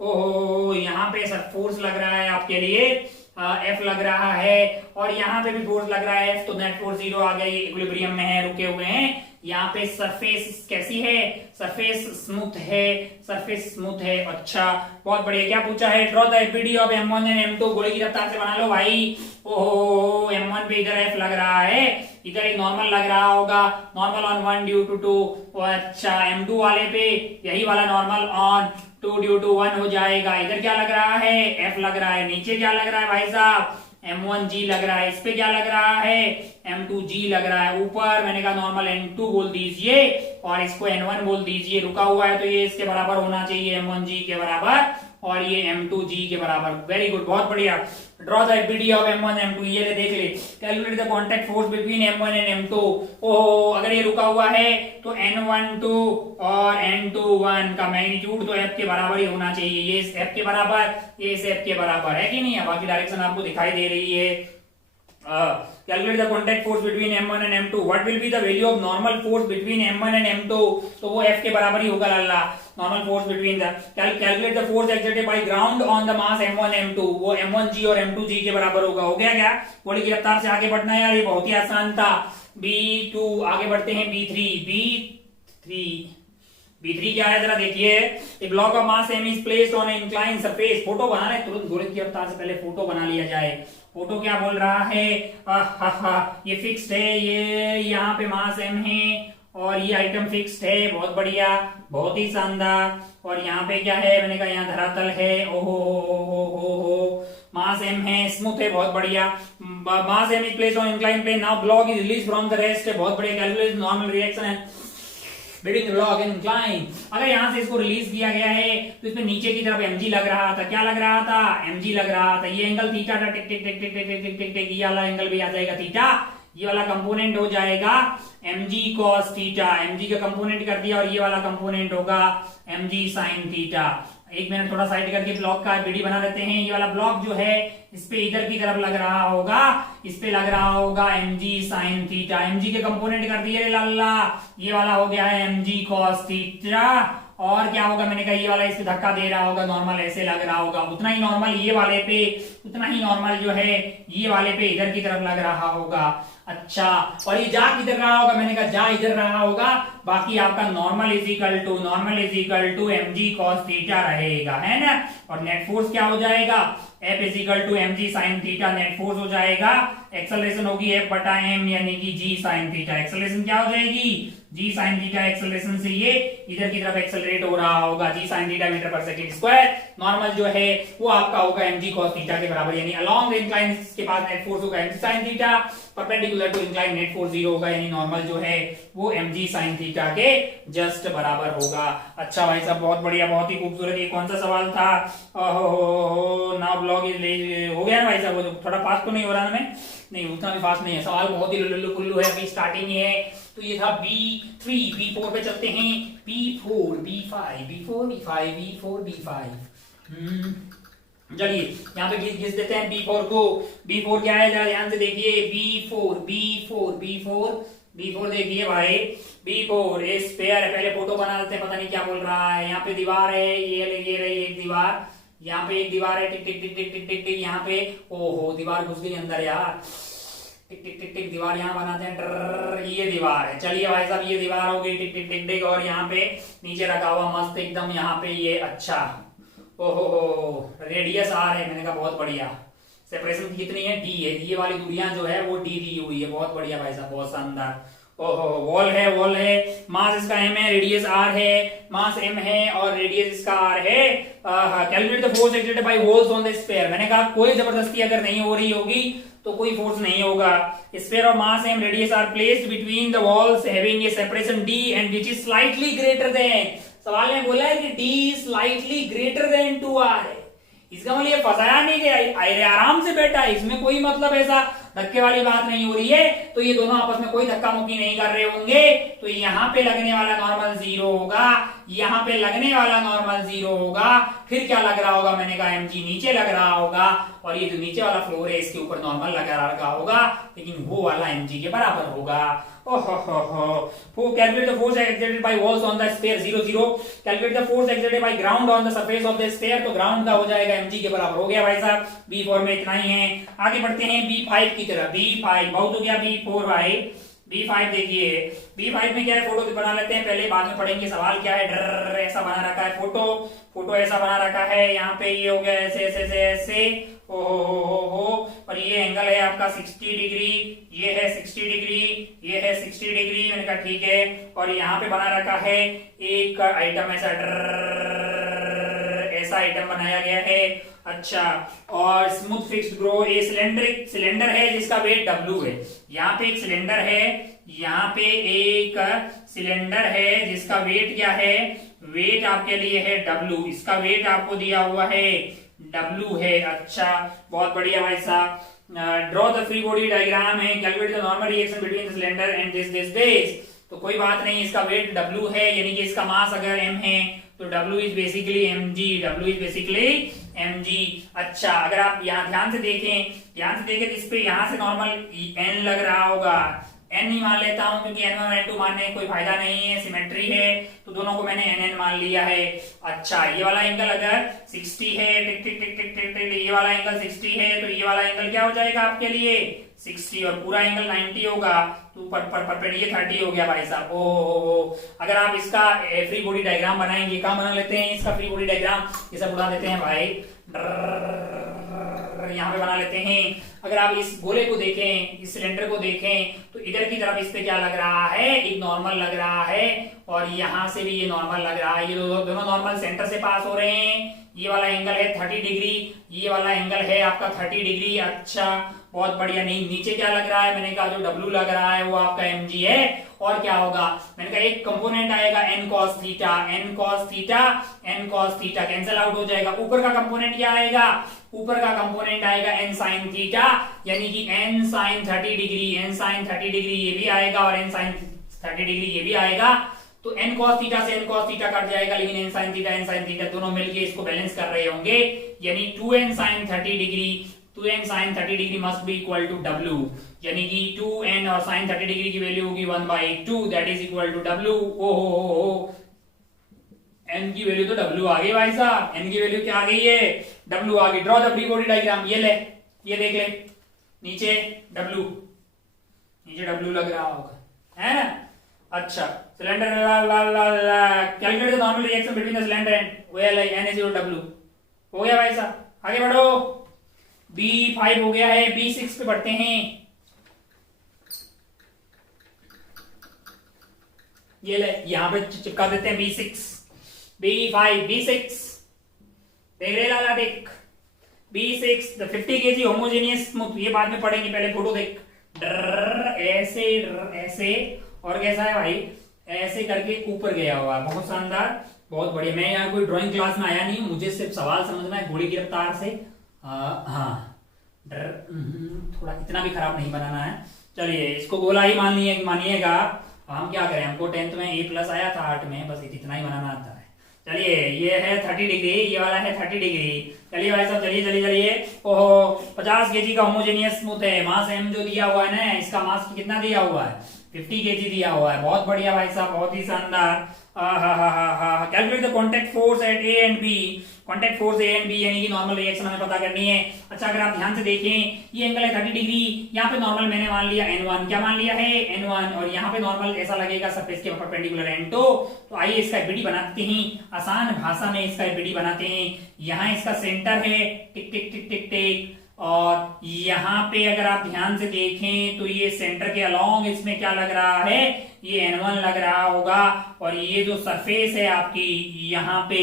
ओहो यहाँ पे सब फोर्स लग रहा है आपके लिए F लग रहा है और यहाँ पे भी फोर्स लग रहा है F, तो नेट फोर्स 0 आ गया, ये इक्विलिब्रियम में है, रुके हुए हैं। यहाँ पे सरफेस कैसी है, सरफेस स्मूथ है, सरफेस स्मूथ है। अच्छा बहुत बढ़िया, क्या पूछा है, draw the APD of m1 and m2, गोले की रफ्तार से बना लो भाई। ओहो m1 पे इधर F लग रहा है, इधर एक नॉर्मल लग रहा होगा, नॉर्मल ऑन 1 ड्यू टू 2। अच्छा m2 वाले पे यही वाला नॉर्मल ऑन 2 ड्यू टू 1 हो जाएगा। इधर क्या लग रहा है, F लग रहा है, नीचे क्या लग रहा है भाई साहब, m1g लग रहा है, इस पे क्या लग रहा है, m2g लग रहा है। ऊपर मैंने कहा नॉर्मल n2 बोल दीजिए और इसको n1 बोल दीजिए, रुका हुआ है तो ये इसके बराबर होना चाहिए, m1g के बराबर और ये m2g के बराबर। वेरी गुड, बहुत बढ़िया। Draw the APD of m1 m2, ये ले देख ले। Calculate the contact force between m1 and m2। ओहो अगर ये रुका हुआ है तो n12 और n21 का मैग्नीट्यूड तो f के बराबर ही होना चाहिए, ये इस f के बराबर, ये इस f के बराबर है कि नहीं है, बाकी डायरेक्शन आपको दिखाई दे रही है। Calculate the contact force between m1 and m2, what will be the value of normal force between m1 and m2, तो वो f के बराबर ही होगा लल्ला, normal force between the, calculate the force exerted by ground on the mass m1 m2, वो m1g और m2g के बराबर होगा। हो गया क्या, गोले की रफ्तार से आगे बढ़ना है यार, ये बहुत ही आसान था। b2 आगे बढ़ते हैं, b3 क्या है जरा देखिए, a block of mass m is placed on a incline surface, photo बना रहे तुरंत, गोले की रफ्तार से पहले फोटो बना लिया जाए। फोटो क्या बोल रहा है, ये फिक्स्ड है, ये यहाँ पे मास m है और ये आइटम फिक्स्ड है, बहुत बढ़िया, बहुत ही शानदार। और यहाँ पे क्या है, मैंने कहा यहाँ धरातल है, ओहो हो, मास m है, स्मूथ है, बहुत बढ़िया। Mass m is placed on incline plane, now block is release from the rest, बहुत बढ़िया। कैलकुलेट नॉर्मल रिएक्शन है between the block and incline, अगर यहां से इसको रिलीज किया गया है तो इसमें नीचे की तरफ mg लग रहा था, क्या लग रहा था, mg लग रहा था, ये एंगल थीटा था, टिक टिक टिक टिक टिक टिक टिक टिक, ये वाला एंगल भी आ जाएगा थीटा, ये वाला कंपोनेंट हो जाएगा mg cos थीटा, mg का कंपोनेंट कर दिया और ये वाला कंपोनेंट होगा mg sin थीटा। एक मिनट थोड़ा साइड करके ब्लॉक का वीडियो बना देते हैं। ये वाला ब्लॉक जो है इस पे इधर की तरफ लग रहा होगा, इस पे लग रहा होगा mg sin थीटा, mg के कंपोनेंट कर दिए लाला, ये वाला हो गया है mg cos थीटा। और क्या होगा, मैंने कहा ये वाला इस पे धक्का दे रहा होगा, नॉर्मल ऐसे लग रहा होगा, उतना ही नॉर्मल ये वाले पे, उतना ही नॉर्मल जो है ये वाले पे इधर की तरफ लग रहा होगा। अच्छा, और ये जा किधर रहा होगा, मैंने कहा जा इधर रहा होगा, बाकी आपका normal is equal to mg cos theta रहेगा, है ना। और नेट फोर्स क्या हो जाएगा, F is equal to mg sin theta, net force हो जाएगा, एक्सेलरेशन होगी F बटा m यानी कि g sin थीटा, एक्सेलरेशन क्या हो जाएगी, g sin थीटा, एक्सेलरेशन से ये इधर की तरफ एक्सेलरेट हो रहा होगा, g sin थीटा मीटर पर सेकंड स्क्वायर। नॉर्मल जो है वो आपका होगा mg cos थीटा के बराबर, यानी अलोंग द इंक्लाइन के पास नेट फोर्स होगा mg sin theta, perpendicular to incline net force 0 होगा, यानी नॉर्मल जो है वो mg sin थीटा के जस्ट बराबर होगा। अच्छा भाई साहब बहुत बढ़िया, बहुत ही खूबसूरत। ये कौन सा सवाल था, नाउ ब्लॉग हो गया ना भाई साहब, वो थोड़ा फास्ट तो नहीं हो रहा ना, मैं नहीं उतना भी फास्ट नहीं है, सवाल बहुत ही लुल्लू कुल्लू है, अभी स्टार्टिंग ही है। तो ये था B3, B4 पे चलते हैं, B4 B5 B4 B5 B4 B5। चलिए यहाँ पे घिस देते हैं B4 को। B4 क्या है जरा ध्यान से देखिए, B4 देखिए भाई, B4 ए स्फीयर है, पहले फोटो बना देते हैं, पता नहीं क्या बोल रहा है। यहाँ पे दीवार है, ये रही एक दीवार, यहाँ पे एक दीवार है, टिक टिक टिक टिक टिक टिक टिक, यहाँ पे ओहो दीवार घुस गई अंदर यार, टिक टिक टिक टिक, दीवार यहाँ बनाते हैं, ये दीवार है। चलिए भाई साहब ये दीवार हो गई, टिक टिक टिक टिक, और यहाँ पे नीचे रखा हुआ मस्त एकदम, यहाँ पे ये अच्छा ओहो रेडियस आर है, मैंने कहा बहुत बढ़िया। सेपरेशन कितनी है, डी है, ये वाली दूरियां जो है वो डी दी हुई है, बहुत बढ़िया भाई साहब, बहुत शानदार। ओहो, वॉल है, मास इसका m है, रेडियस r है, मास m है और रेडियस इसका r है। Calculate the force exerted bye walls on the sphere. मैंने कहा कोई जबरदस्ती अगर नहीं हो रही होगी तो कोई फोर्स नहीं होगा। Sphere of mass m radius R placed between the walls having a separation d and which is slightly greater than, सवाल में बोला है कि d slightly greater then 2r है। इसका मतलब ये फंसाया नहीं गया, आराम से बैठा है, इसमें कोई मतलब ऐसा धक्के वाली बात नहीं हो रही है। तो ये दोनों आपस में कोई धक्का मुक्की नहीं कर रहे होंगे। तो यहाँ पे लगने वाला नॉर्मल 0 होगा, यहाँ पे लगने वाला नॉर्मल 0 होगा। फिर क्या लग रहा होगा, मैंने कहा mg नीचे लग रहा होगा और ये जो नीचे वाला फ्लोर है इसके ऊपर नॉर्मल लगा रखा होगा, लेकिन वो वाला mg के बराबर होगा। Calculate the force exerted by walls on the sphere 0 0. Calculate the force exerted by ground on the surface of the sphere। तो ग्राउंड का हो जाएगा mg के बराबर हो गया भाई साहब। B4 में इतना ही है। आगे बढ़ते हैं B5 की तरफ। B5 बहुत हो गया, B4 भाई। B5 देखिए, B5 में क्या है, फोटो बना लेते हैं पहले, बाद में पढ़ेंगे सवाल क्या है। डर ऐसा बना रखा है फोटो ऐसा बना रखा है, यहाँ पे ये हो गया ऐसे ऐसे ऐसे ऐसे, हो और ये एंगल है आपका 60 डिग्री, ये है 60 डिग्री, ये है 60 डिग्री। मैंने कहा ठीक है। और यहाँ पे बना रखा है एक आइटम ऐसा आइटम बनाया गया है। अच्छा, और स्मूथ फिक्स्ड ग्रो, ये सिलेंडर है जिसका वेट W है। यहाँ पे एक सिलेंडर है, यहाँ पे एक सिलेंडर है जिसका वेट क्या है, वेट आपके लिए है W। इसका वेट आपको दिया हुआ है W है। अच्छा, बहुत बढ़िया भाई साहब। Draw the free body diagram है। Calculate the normal reaction between the cylinder and this. तो कोई बात नहीं, इसका वेट W है, यानी कि इसका मास अगर m है तो W इज बेसिकली mg। अच्छा, अगर आप यहाँ ध्यान से देखें तो इस पे यहाँ से नॉर्मल n लग रहा होगा। n ही मान लेता हूं क्योंकि n1 n2 मानने कोई फायदा नहीं है, सिमेट्री है, तो दोनों को मैंने nn मान लिया है। अच्छा, ये वाला एंगल अगर 60 है, टिक टिक टिक टिक टिक टिक, ये वाला एंगल 60 है, तो ये वाला एंगल क्या हो जाएगा आपके लिए 60 और पूरा एंगल 90 होगा। तो ये 30 हो गया भाई साहब। ओ अगर आप इसका फ्री बॉडी डायग्राम बनाएंगे, कहाँ बना लेते हैं इसका फ्री बॉडी डायग्राम, ये सब उड़ा देते हैं भाई, यहाँ पे बना लेते हैं। अगर आप इस गोले को देखें, इस सिलेंडर को देखें, तो इधर की तरफ इस पे क्या लग रहा है, एक नॉर्मल लग रहा है और यहाँ से भी ये नॉर्मल लग रहा है। ये दोनों नॉर्मल सेंटर से पास हो रहे हैं। ये वाला एंगल है 30 डिग्री, ये वाला एंगल है आपका 30 डिग्री। अच्छा, बहुत बढ़िया। नहीं, नीचे क्या लग रहा है, मैंने कहा जो W लग रहा है वो आपका mg है। और क्या होगा, मैंने कहा एक कंपोनेंट आएगा n cos theta cancel out हो जाएगा। ऊपर का कंपोनेंट क्या आएगा, ऊपर का कंपोनेंट आएगा n sin थीटा, यानी कि n sin 30 डिग्री ये भी आएगा और n sin 30 डिग्री ये भी आएगा। तो n cos थीटा से n cos थीटा कट जाएगा, लेकिन n sin थीटा दोनों मिलके इसको बैलेंस कर रहे होंगे, यानी 2n sin 30 degree must be equal to W, यानी कि 2n और sin 30 डिग्री की वैल्यू होगी 1/2, that is equal to W। ओ n की वैल्यू तो W आ गई भाई साहब, n की वैल्यू क्या आ गई है, W आ गई। Draw the free body diagram, ये ले, ये देख ले, नीचे W लग रहा होगा, है ना। अच्छा, cylinder calculate the normal reaction between the cylinder and n is equal to W। हो गया भाई साहब, आगे बढ़ो। B5 हो गया है, B6 पे बढ़ते हैं। ये ले, यहां पे चिपका देते हैं B6 देख रहे लाला, देख B6 the 50 kg homogeneous smooth, ये बाद में पढ़ेंगे, पहले फोटो देख। ऐसे और कैसा है भाई, ऐसे करके ऊपर गया हुआ, बहुत शानदार, बहुत बढ़िया। मैं यहाँ कोई ड्राइंग क्लास में आया नहीं हूँ, मुझे सिर्फ सवाल समझना है घोड़े की रफ्तार से। हाँ, थोड़ा इतना भी खराब नहीं बनाना है। चलिए, इसको गोला ही मानिएगा। हम क्या करें, हमको 10th में A+ आया था 8 में, बस इतना ही बनाना आता है। चलिए, ये है 30 डिग्री, ये वाला है 30 डिग्री। चलिए भाई साहब, चलिए। ओहो, 50 kg का होमोजेनियस स्मूथ है, मास m जो दिया हुआ है ना, इसका मास कितना दिया हुआ है, 50 kg दिया हुआ है। बहुत बढ़िया भाई साहब, बहुत ही शानदार। Calculate the contact force at A and B। Contact force A and B यानी कि नॉर्मल रिएक्शन हमें पता करनी है। अच्छा, अगर आप ध्यान से देखें, ये एंगल है 30 डिग्री, यहाँ पे नॉर्मल मैंने मान लिया N1, क्या मान लिया है N1, और यहाँ पे नॉर्मल ऐसा लगेगा सरफेस के परपेंडिकुलर N2। तो आइए इसका एबीडी बनाते हैं, आसान भाषा में इसका एबीडी बनाते हैं। यहाँ इसका सेंटर है, टिक टिक टिक टिक टिक, और यहाँ पे अगर आप ध्यान से देखें तो ये सेंटर के अलोंग इसमें क्या लग रहा है, ये N1 लग रहा होगा। और ये जो सरफेस है आपकी यहाँ पे,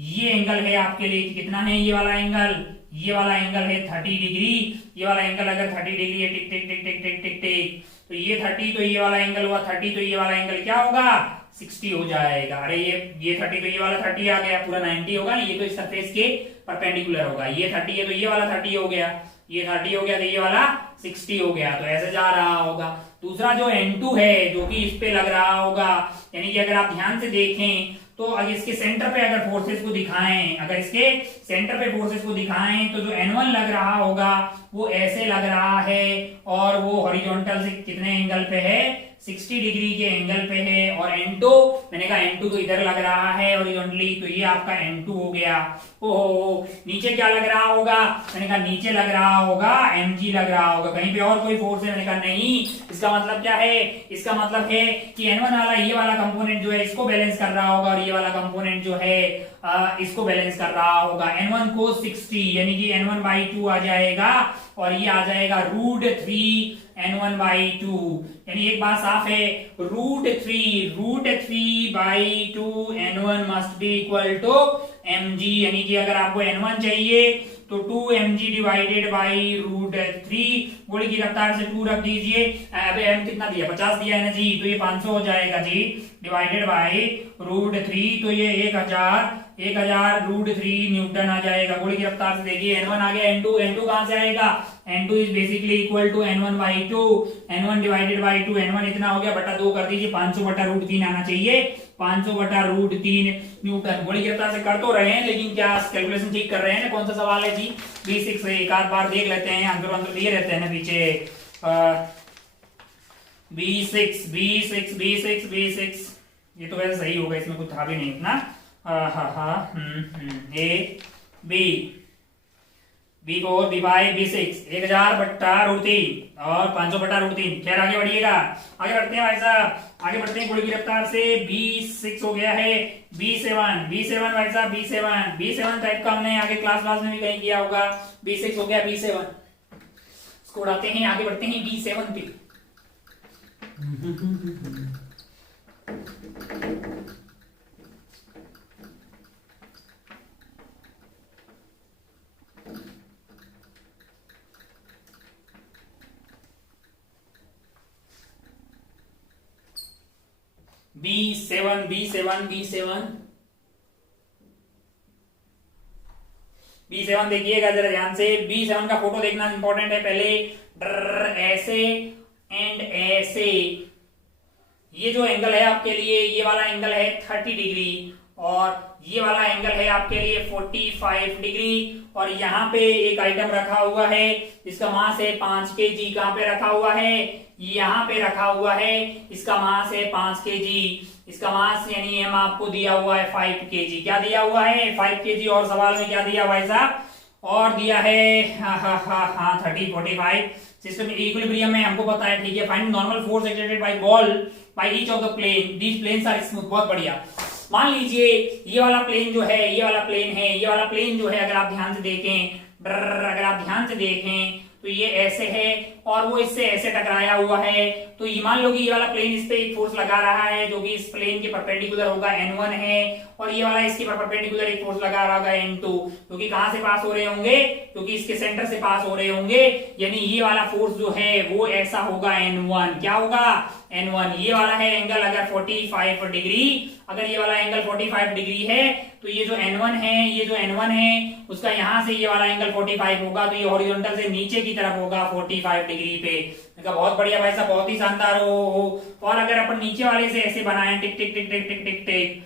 ये एंगल है आपके लिए कितना है, ये वाला एंगल, ये वाला एंगल है 30 डिग्री। ये वाला एंगल अगर 30 डिग्री है, टिक टिक टिक टिक टिक टिक टिक, तो ये 30, तो ये वाला एंगल हुआ 30, तो ये वाला एंगल क्या होगा, 60 हो जाएगा। अरे ये 30, तो ये वाला 30 आ गया, पूरा 90 होगा। ये तो इस सरफेस के परपेंडिकुलर होगा। ये 30 है तो ये वाला 30 हो गया, ये 30 हो गया तो ये वाला 60 हो गया, तो ऐसे जा रहा होगा। दूसरा जो N2 है जो कि इस पे लग रहा होगा, यानी कि अगर आप ध्यान से देखें तो अगर इसके सेंटर पे अगर फोर्सेस को दिखाएं, अगर इसके सेंटर पे फोर्सेस को दिखाएं तो जो N1 लग रहा होगा वो ऐसे लग रहा है, और वो हॉरिजॉन्टल से कितने एंगल पे है, 60 डिग्री के एंगल पे है। और N2, मैंने कहा N2 तो इधर लग रहा है हॉरिजॉन्टली, तो ये आपका N2 हो गया। ओहो, नीचे क्या लग रहा होगा, मैंने कहा नीचे लग रहा होगा Mg लग रहा होगा। कहीं पे और कोई फोर्स है, मैंने कहा नहीं। इसका मतलब क्या है, इसका मतलब है कि N1 वाला ये वाला कंपोनेंट जो है इसको बैलेंस कर रहा होगा, और ये वाला कंपोनेंट जो है इसको बैलेंस कर रहा होगा। N1 को 60 यानी कि N1/2 आ जाएगा, और ये आ जाएगा √3 N1/2। यानी एक बात साफ है, √3/2 N1 must be equal to mg। यानी कि अगर आपको N1 चाहिए तो 2mg डिवाइडेड बाई √3, गोली की रफ्तार से 2 रख दीजिए। अबे m कितना दिया, 50 दिया है ना जी, तो ये 500 हो जाएगा जी, डिवाइडेड बाई √3, तो ये 1000 √3 न्यूटन आ जाएगा। गोली की रफ्तार से देखिए N1 आ गया, N2 कहां से आएगा, N2 is basically equal to N1/2, N1 divided by 2, N1 इतना हो गया, बटा 2 कर दीजिए, 500/√3 आना चाहिए, 500/√3 न्यूटन। गोली की रफ्तार से कर तो रहे हैं, लेकिन क्या कैलकुलेशन ठीक कर रहे हैं ना। कौन सा सवाल है जी, B6 से एक आध बार देख लेते हैं, आंसर दिए रहते हैं ना पीछे। B6 ये तो वैसे सही होगा, इसमें कुछ था भी नहीं इतना। ए B4 B5 B6 1000/√3 और 500/√3। खैर आगे बढ़िएगा, आगे बढ़ते हैं भाई साहब, आगे बढ़ते हैं। गोली की रफ्तार से B6 हो गया है B7 भाई साहब, B7 टाइप का हमने आगे क्लास में भी कहीं किया होगा। B6 हो गया B7, इसको उड़ाते हैं, आगे बढ़ते हैं B7 पे। B7 देखिएगा जरा ध्यान से। B7 का फोटो देखना इंपॉर्टेंट है। पहले ऐसे एंड ऐसे, ये जो एंगल है आपके लिए, ये वाला एंगल है 30 डिग्री, और ये वाला एंगल है आपके लिए 45 डिग्री। और यहाँ पे एक आइटम रखा हुआ है जिसका मास है 5 kg। कहाँ पे रखा हुआ है, यहाँ पे रखा हुआ है, इसका मास है 5 kg। इसका मास यानी हम आपको दिया हुआ है 5 kg। क्या दिया हुआ है, 5 kg। और सवाल में क्या दिया भाई साहब, और दिया है 30 45। सिस्टम इक्विलिब्रियम में हमको पता है, ठीक है। Find normal force exerted by ball by each of the plane, these planes are smooth. बहुत बढ़िया। मान लीजिए ये वाला प्लेन जो है, ये वाला प्लेन है, ये वाला प्लेन जो है, अगर आप ध्यान से देखें, अगर आप ध्यान से देखें तो ये ऐसे है और वो इससे ऐसे टकराया हुआ है। तो ये मान लो कि ये वाला प्लेन इस पे एक फोर्स लगा रहा है जो कि इस प्लेन के परपेंडिकुलर होगा N1 है, और ये वाला इसके परपेंडिकुलर एक फोर्स लगा रहा होगा N2, जो कि कहां से पास हो रहे होंगे, क्योंकि इसके सेंटर से पास हो रहे होंगे। यानी ये वाला फोर्स जो है वो ऐसा होगा N1। क्या होगा, N1। ये वाला है एंगल अगर 45 डिग्री, अगर ये वाला एंगल 45 डिग्री है तो ये जो N1 है, ये जो N1 है उसका यहां से ये वाला एंगल 45 होगा, तो ये हॉरिजॉन्टल से नीचे की तरफ होगा 45 डिग्री पे। बहुत बढ़िया भाई साहब, बहुत ही शानदार हो। और अगर अपन नीचे वाले से ऐसे बनाए, टिक टिक टिक टिक टिक टिक टिक,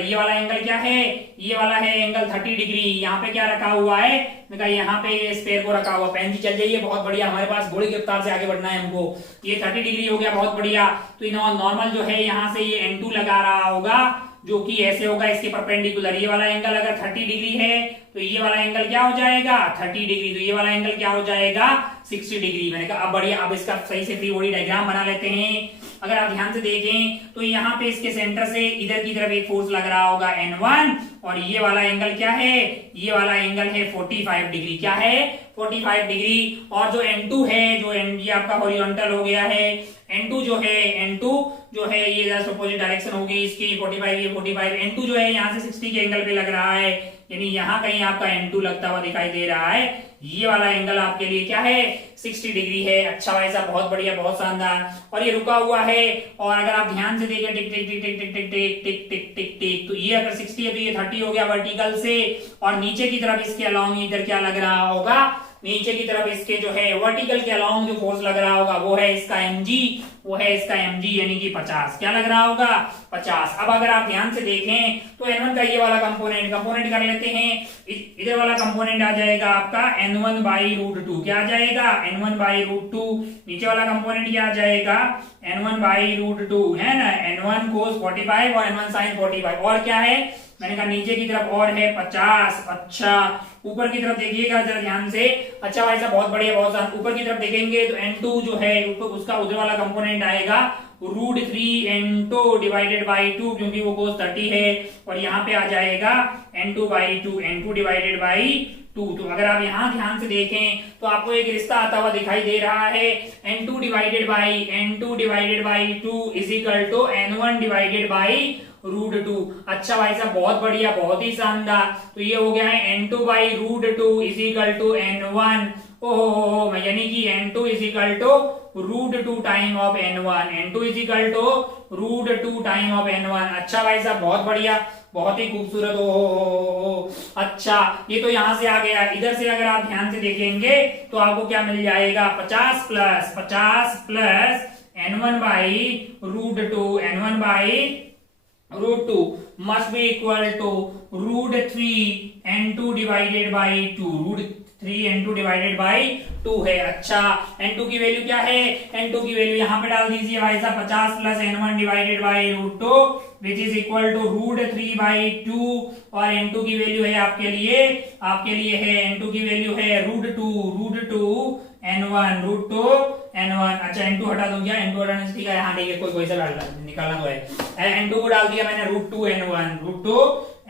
ये वाला एंगल क्या है, ये वाला है एंगल 30 डिग्री। यहाँ पे क्या रखा हुआ है, यहाँ पे स्पेयर को रखा हुआ। पेन जी चल जाइए, बहुत बढ़िया। हमारे पास घोड़े की रफ्तार से आगे बढ़ना है हमको। ये 30 डिग्री हो गया, बहुत बढ़िया। तो नॉर्मल जो है यहाँ से ये N2 लगा रहा होगा, जो कि ऐसे होगा इसके परपेंडिकुलर। ये वाला एंगल अगर 30 डिग्री है तो ये वाला एंगल क्या हो जाएगा, 30 डिग्री। तो ये वाला एंगल क्या हो जाएगा, 60 डिग्री। मैंने कहा अब बढ़िया, अब इसका सही से फ्री बॉडी डायग्राम बना लेते हैं। अगर आप ध्यान से देखें तो यहाँ पे इसके सेंटर से इधर की तरफ एक फोर्स लग रहा होगा N1, और ये वाला एंगल क्या है, ये वाला एंगल है 45 डिग्री। क्या है, 45 डिग्री। और जो N2 है, जो ये आपका हॉरिजॉन्टल हो गया है, N2 जो है ये जस्ट अपोजिट डायरेक्शन होगी इसकी, 45 ये 45, N2 जो है यहाँ से 60 के एंगल पे लग रहा है, यानी यहाँ कहीं आपका N2 लगता हुआ दिखाई दे रहा है। ये वाला एंगल आपके लिए क्या है, 60 डिग्री है। अच्छा भाई साहब, बहुत बढ़िया, बहुत शानदार। और ये रुका हुआ है, और अगर आप ध्यान से देखें टिक टिक टिक टिक टिक टिक टिक टिक टिक टिक टिक, तो ये अगर 60 है तो ये 30 हो गया वर्टिकल से, और नीचे की तरफ इसके अलोंग इधर क्या लग रहा होगा, नीचे की तरफ इसके जो है वर्टिकल के अलोंग जो फोर्स लग रहा होगा वो है इसका mg, वो है इसका mg, यानी कि 50। क्या लग रहा होगा, 50। अब अगर आप ध्यान से देखें तो N1 का ये वाला कंपोनेंट कर लेते हैं, इधर वाला कंपोनेंट आ जाएगा आपका N1 बाई रूट 2। क्या आ जाएगा, N1 बाई रूट 2। नीचे वाला कंपोनेंट क्या आ जाएगा, N1 बाई रूट 2, है ना, N1 cos 45 और N1 sin 45। और क्या है, मैंने कहा नीचे की तरफ और है 50। अच्छा, ऊपर की तरफ देखिएगा जरा ध्यान से। अच्छा भाई साहब, बहुत बढ़िया, बहुत शानदार। ऊपर की तरफ देखेंगे तो N2 जो है उसका उधर वाला कंपोनेंट आएगा √3 N2 डिवाइडेड बाई 2, क्योंकि वो cos 30 है, और यहाँ पे आ जाएगा N2 by 2, N2 divided by 2। तो अगर आप यहाँ ध्यान से देखें तो आपको एक रिश्ता आता हुआ दिखाई दे रहा है, N2 divided by 2 is equal to N1 divided by √2। अच्छा भाई साहब, बहुत बढ़िया, बहुत ही शानदार। तो ये हो गया है N2 by √2 is equal to N1, ओहो, यानी कि N2 is equal to √2 time of N1, N2 is equal to √2 time of N1। अच्छा भाई साहब, बहुत बढ़िया, बहुत ही खूबसूरत। ओ अच्छा, ये तो यहां से आ गया। इधर से अगर आप ध्यान से देखेंगे तो आपको क्या मिल जाएगा, 50 plus N1 by √2, N1 by √2 must be equal to √3 N2 divided by 2, √3 N2 divided by 2 है। अच्छा, N2 की वैल्यू क्या है, N2 की वैल्यू यहाँ पे डाल दीजिए भाई साहब, 50 plus N1 divided by √2 which is equal to √3 by 2, और N2 की वैल्यू है आपके लिए है, N2 की वैल्यू है √2 N1, √2 N1। अच्छा, N2 हटा दूं क्या, N2 हटाने से ठीक है, यहाँ देखिए कोई सा निकालना तो है, N2 को डाल दिया मैंने √2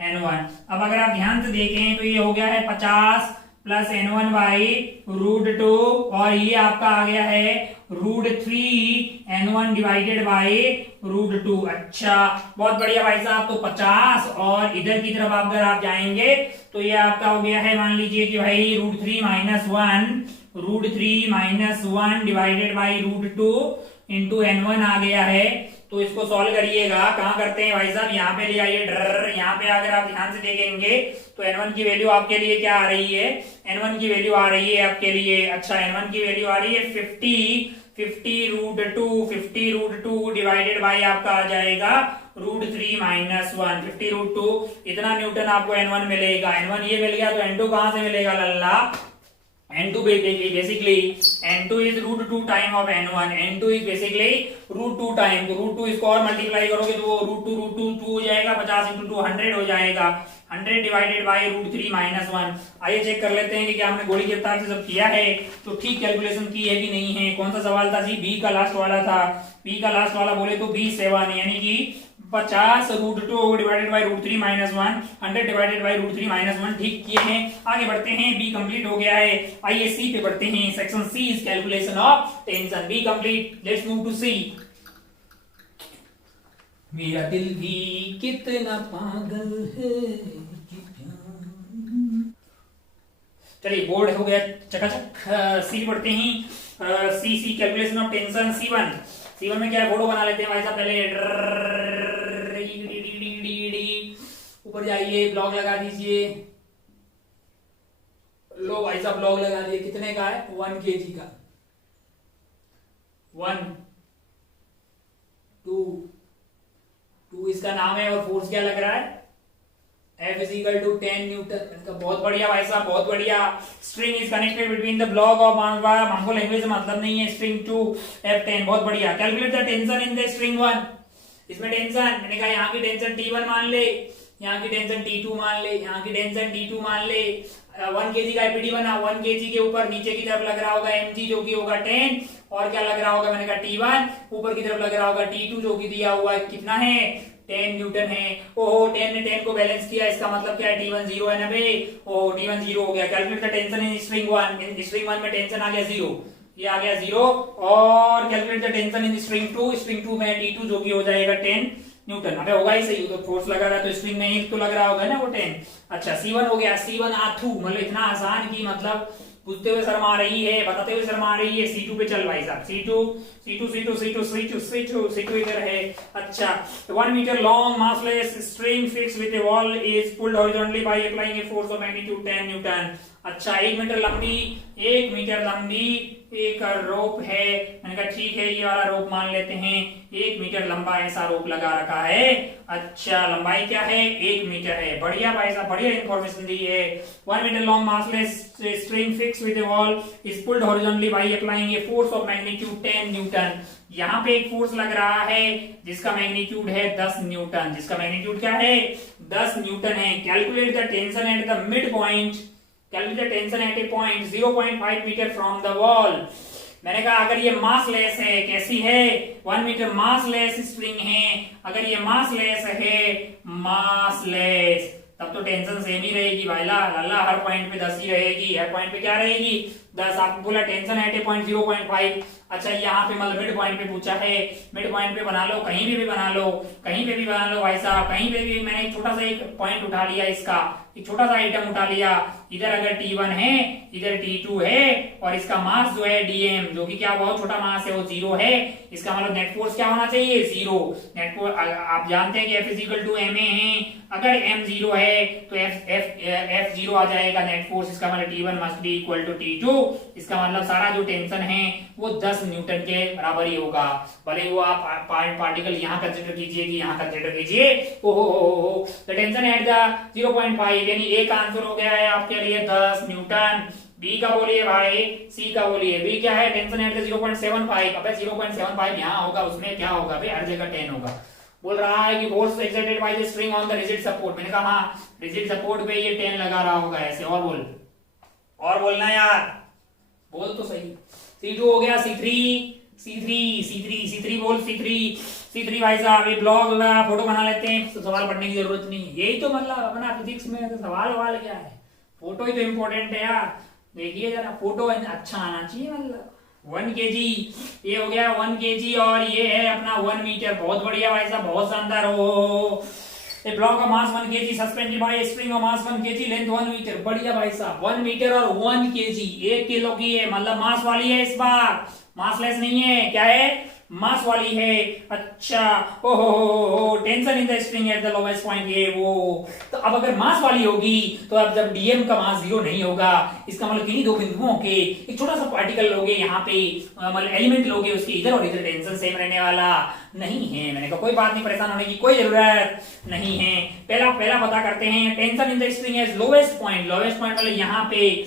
N1। अब अगर आप ध्यान से देखें तो ये हो गया है 50 प्लस N1 बाई √2, और ये आपका आ गया है √3 N1 डिवाइडेड बाई √2। अच्छा, बहुत बढ़िया भाई साहब। तो 50, और इधर की तरफ अगर आप जाएंगे तो ये आपका हो गया है, मान लीजिए कि भाई √3 minus 1 divided by √2 into N1 आ गया है। तो इसको सॉल्व करिएगा। कहाँ करते हैं भाई साहब, यहाँ पे ले आइए, यहाँ पे अगर आप ध्यान से देखेंगे तो N1 की वैल्यू आपके लिए क्या आ रही है, N1 की वैल्यू आ रही है आपके लिए, अच्छा, N1 की वैल्यू आ रही है 50 √2 डिवाइडेड बाई आपका आ जाएगा √3 माइनस 1, 50 √2, इतना न्यूटन आपको N1 मिलेगा। N1 ये मिल गया, तो N2 कहां से मिलेगा लल्ला, N2 basically N2 is √2 time of N1, N2 is basically √2 time, तो √2 इसको और मल्टीप्लाई करोगे तो वो √2 हो जाएगा, 50 × 2 100 हो जाएगा, 100 डिवाइडेड बाई √3 माइनस 1। आइए चेक कर लेते हैं कि क्या हमने गोली के तार से सब किया है, तो ठीक कैलकुलेशन की है कि नहीं है। कौन सा सवाल था जी, बी का लास्ट वाला था, बी का लास्ट वाला बोले तो B7, यानी कि 50 √2 divided by √3 minus 1, 100 divided by √3 minus 1, ठीक किए हैं। आगे बढ़ते हैं, बी कंप्लीट हो गया है। आइए सी पे बढ़ते हैं। Section C is calculation of tension, B complete, let's move to C. मेरा दिल भी कितना पागल है। चलिए, बोर्ड हो गया चकाचक। सी पढ़ते हैं। सी कैलकुलेशन ऑफ टेंशन, C1 में क्या है, फोटो बना लेते हैं भाई साहब। पहले ऊपर जाइए, ब्लॉक लगा दीजिए। लो भाई साहब, ब्लॉक लगा दिए। कितने का है, 1 kg का। 1 2 इसका नाम है, और फोर्स क्या लग रहा है, F is equal to 10 Newton. बहुत बढ़िया भाई साहब, बहुत बढ़िया। String is connected between the block of मांगो लैंग्वेज से मतलब नहीं है, स्ट्रिंग टू F10, बहुत बढ़िया। Calculate the tension in the string 1। इसमें टेंशन, मैंने कहा यहाँ की टेंशन T1 मान ले, यहाँ की टेंशन T2 मान ले, यहाँ की टेंशन T2 मान ले। 1 kg का एपीडी बना, 1 kg के ऊपर नीचे की तरफ लग रहा होगा mg जो कि होगा 10, और क्या लग रहा होगा, मैंने कहा T1, ऊपर की तरफ लग रहा होगा T2 जो कि दिया हुआ है कितना है 10 न्यूटन है। ओहो 10 ने 10 को बैलेंस किया, इसका मतलब क्या है T1 0 है ना बे। ओहो T1 0 हो गया। Calculate the tension in string 1, in string 1 में टेंशन आ गया 0, ये आ गया 0। और calculate the tension in string 2, string 2 में T2 जो कि हो जाएगा 10 न्यूटन। अबे होगा ही सही, तो फोर्स लगा रहा है तो स्ट्रिंग में ही तो लग रहा होगा ना वो 10। अच्छा C1 हो गया। C1 आथू मतलब इतना आसान कि मतलब पूछते हुए शर्म आ रही है, बताते हुए शर्म आ रही है। C2 पे चल भाई साहब, C2 इधर है। अच्छा 1 metre long massless string fix with a wall is pulled horizontally by applying a force of magnitude 10 newton. अच्छा 1 मीटर लंबी एक रोप है। मैंने कहा ठीक है, ये वाला रोप मान लेते हैं। 1 मीटर लंबा ऐसा रोप लगा रखा है। अच्छा लंबाई क्या है, 1 मीटर है। बढ़िया भाई साहब, बढ़िया इंफॉर्मेशन दी है। 1 metre long massless string fix with a wall is pulled horizontally by applying a force of magnitude 10 newton. यहाँ पे एक फोर्स लग रहा है जिसका मैग्नीट्यूड है 10 न्यूटन। जिसका मैग्नीट्यूड क्या है, 10 न्यूटन है। Calculate the tension at the mid point, calculate the tension at a point 0.5 metre from the wall. मैंने कहा अगर ये मासलेस है, कैसी है, 1 मीटर मासलेस स्ट्रिंग है। अगर ये मासलेस है, मासलेस, तब तो टेंशन सेम ही रहेगी भाई लल्ला, हर पॉइंट पे 10 ही रहेगी। हर पॉइंट पे क्या रहेगी, 10। आपको बोला टेंशन एट ए पॉइंट 0.5। अच्छा यहाँ पे मतलब मिड पॉइंट पे पूछा है, मिड पॉइंट पे बना लो, कहीं पे भी बना लो, कहीं पे भी बना लो भाई साहब, कहीं पे भी। मैंने छोटा सा एक पॉइंट उठा लिया, इसका एक छोटा सा आइटम उठा लिया। इधर अगर T1 है, इधर T2 है, और इसका मास जो है dm, जो कि क्या बहुत छोटा मास है, वो 0 है। इसका मतलब नेट फोर्स क्या होना चाहिए, 0। नेट फोर्स आप जानते हैं कि F = ma है। अगर m 0 है तो F 0 आ जाएगा नेट फोर्स। इसका मतलब T1 must be equal to T2। इसका मतलब सारा जो टेंशन है वो 10 न्यूटन के बराबर ही होगा। भले वो आप पार्टिकल यहाँ कंसिडर कीजिए कि यहाँ कंसिडर कीजिए। ओहो द टेंशन एट द 0.5, यानी ए का आंसर हो गया है आपके लिए 10 न्यूटन। बी का बोलिए भाई, सी का बोलिए। बी क्या है, टेंशन एट द 0.75। अबे 0.75 यहाँ होगा, उसमें क्या होगा भाई, हर जगह 10 होगा। बोल रहा है कि force exerted by the string on the rigid support. मैंने कहा हाँ, रिजिड सपोर्ट पे ये 10 लगा रहा होगा ऐसे। और बोल, और बोलना यार, बोल तो सही। C2 हो गया। C3 बोल। C3 भाई साहब, ये ब्लॉग फोटो बना लेते हैं तो सवाल पढ़ने की जरूरत नहीं है। यही तो मतलब अपना फिजिक्स में तो सवाल क्या है, फोटो ही तो इम्पोर्टेंट है यार। देखिए जरा, फोटो अच्छा आना चाहिए। मतलब 1 kg, ये हो गया 1 kg, और ये है अपना 1 मीटर। बहुत बढ़िया भाई साहब, बहुत शानदार। हो A block of mass 1 kg suspended by a string of mass 1 kg, length 1 metre. बढ़िया भाई साहब, 1 मीटर और 1 kg, 1 किलो की है, मतलब मास वाली है। इस बार मासलेस नहीं है, क्या है, मास वाली है। अच्छा ओहो tension in the string at the lowest point, ये वो। तो अब अगर मास वाली होगी तो अब जब डीएम का मास 0 नहीं होगा, इसका मतलब किन्हीं दो बिंदुओं के एक छोटा सा पार्टिकल लोगे यहाँ पे, मतलब एलिमेंट लोगे, उसके इधर और इधर टेंशन सेम रहने वाला नहीं है। मैंने कहा कोई बात नहीं, परेशान होने की कोई जरूरत नहीं है। पहला पता करते हैं, tension in the string at lowest point. Lowest point वाले यहाँ पे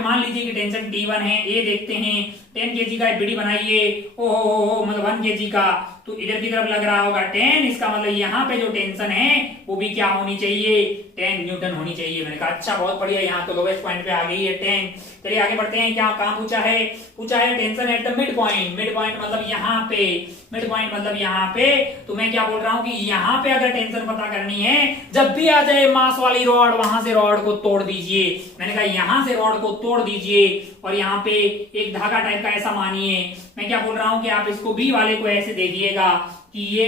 मान लीजिए कि टेंशन T1 है। ये देखते हैं 10 kg का बीडी बनाइए। ओहो मतलब 1 kg का, तो इधर की तरफ लग रहा होगा 10। इसका मतलब यहाँ पे जो टेंशन है वो भी क्या होनी चाहिए, 10 न्यूटन होनी चाहिए। मैंने कहा अच्छा बहुत बढ़िया, यहाँ तो लोवेस्ट पॉइंट पे आ गई है 10। चलिए आगे बढ़ते हैं। क्या काम पूछा है tension at the mid point. Mid point मतलब यहाँ पे, मिड पॉइंट मतलब यहाँ पे। तो मैं क्या बोल रहा हूँ कि यहाँ पे अगर टेंशन पता करनी है, जब भी आ जाए मास वाली रॉड, वहां से रॉड को तोड़ दीजिए। मैंने कहा यहाँ से रॉड को तोड़ दीजिए, और यहाँ पे एक धागा टाइप का ऐसा मानिए। मैं क्या बोल रहा हूँ कि आप इसको बी वाले को ऐसे देखिएगा कि ये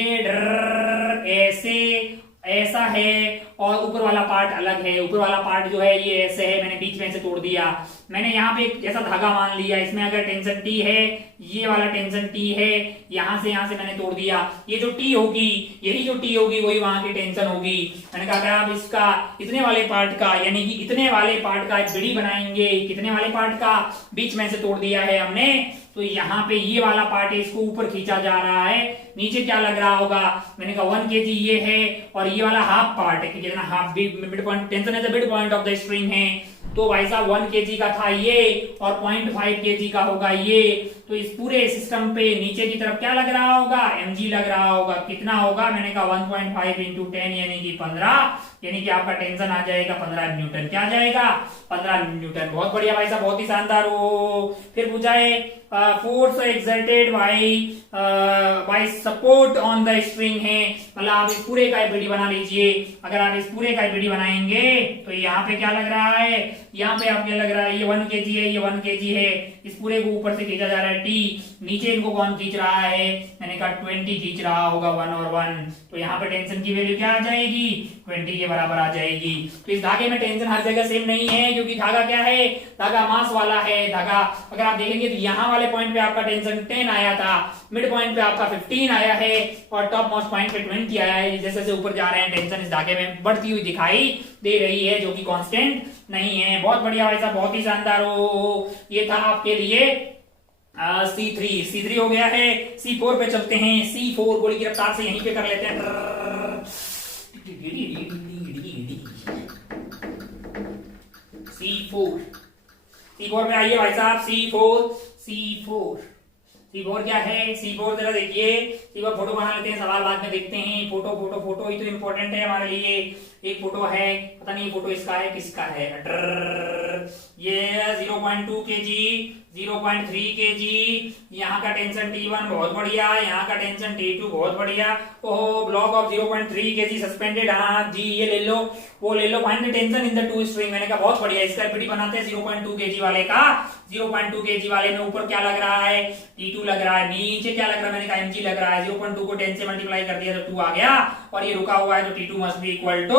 ऐसे ऐसा है, और ऊपर वाला पार्ट अलग है। ऊपर वाला पार्ट जो है ये ऐसे है, मैंने बीच में से तोड़ दिया। मैंने यहाँ पे एक ऐसा धागा मान लिया, इसमें अगर टेंशन T है, ये वाला टेंशन T है, यहाँ से मैंने तोड़ दिया। ये जो T होगी, यही जो T होगी वही वहां की टेंशन होगी। मैंने कहा अगर आप इसका इतने वाले पार्ट का, यानी कि इतने वाले पार्ट का एक बीड़ी बनाएंगे, कितने वाले पार्ट का, बीच में से तोड़ दिया है हमने, तो यहाँ पे ये वाला पार्ट है, इसको ऊपर खींचा जा रहा है। नीचे क्या लग रहा होगा, मैंने कहा 1 kg ये है, और ये वाला हाफ पार्ट है, कितना हाफ मिड पॉइंट, टेंशन है the mid point of the string है। तो भाई साहब 1 kg का था ये और 0.5 kg का होगा ये। तो इस पूरे सिस्टम पे नीचे की तरफ क्या लग रहा होगा, mg लग रहा होगा। कितना होगा, मैंने कहा 1.5 इंटू 10 यानी कि 15, यानी कि आपका टेंशन आ जाएगा 15 न्यूटन। क्या आ जाएगा, 15 न्यूटन। बहुत बढ़िया भाई साहब, बहुत ही शानदार हो। फिर पूछा है force exerted bye support on the string है, मतलब आप इस पूरे का एपीडी बना लीजिए। अगर आप इस पूरे का एपीडी बनाएंगे तो यहाँ पे क्या लग रहा है, यहाँ पे आप क्या लग रहा है, ये 1 kg है, ये 1 kg है। इस पूरे को ऊपर से खींचा जा रहा है टी, नीचे इनको कौन खींच रहा है, मैंने कहा 20 खींच रहा होगा, 1 और 1। तो यहाँ पे टेंशन की वैल्यू क्या आ जाएगी, 20 के बराबर आ जाएगी। तो इस धागे में टेंशन हर जगह सेम नहीं है, क्योंकि धागा क्या है, धागा मास वाला है। धागा अगर आप देखेंगे तो यहाँ वाले पॉइंट पे आपका टेंशन 10 आया था, मिड पॉइंट पे आपका 15 आया है और टॉप मोस्ट पॉइंट पे 20 आया है। जैसे जैसे ऊपर जा रहे हैं टेंशन इस धागे में बढ़ती हुई दिखाई दे रही है, जो कि कांस्टेंट नहीं है। बहुत बढ़िया भाई साहब, बहुत ही शानदार हो। ये था आपके लिए C3 हो गया है। C4 पे चलते हैं। C4 गोली की रफ्तार से यहीं पे कर लेते हैं। C4 पे आइए भाई साहब। C4 क्या है, C4 जरा देखिए। C4 फोटो बना लेते हैं, सवाल बाद में देखते हैं। फोटो ही तो इम्पोर्टेंट है हमारे लिए। एक फोटो है, पता नहीं फोटो इसका है किसका है। ये 0.2 kg, 0.3 kg। यहाँ का टेंशन T1 बहुत बढ़िया, यहाँ का टेंशन T2 बहुत बढ़िया। ओहो, ब्लॉक ऑफ 0.3 kg सस्पेंडेड। हाँ जी, ये ले लो, वो ले लो। Find the tension in the two string, मैंने कहा बहुत बढ़िया। इसका एपीडी बनाते हैं 0.2 kg वाले का। 0.2 kg वाले में ऊपर क्या लग रहा है, T2 लग रहा है। नीचे क्या लग रहा है, मैंने कहा mg लग रहा है। 0.2 को 10 से मल्टीप्लाई कर दिया तो 2 आ गया, और ये रुका हुआ है तो T2 must be equal to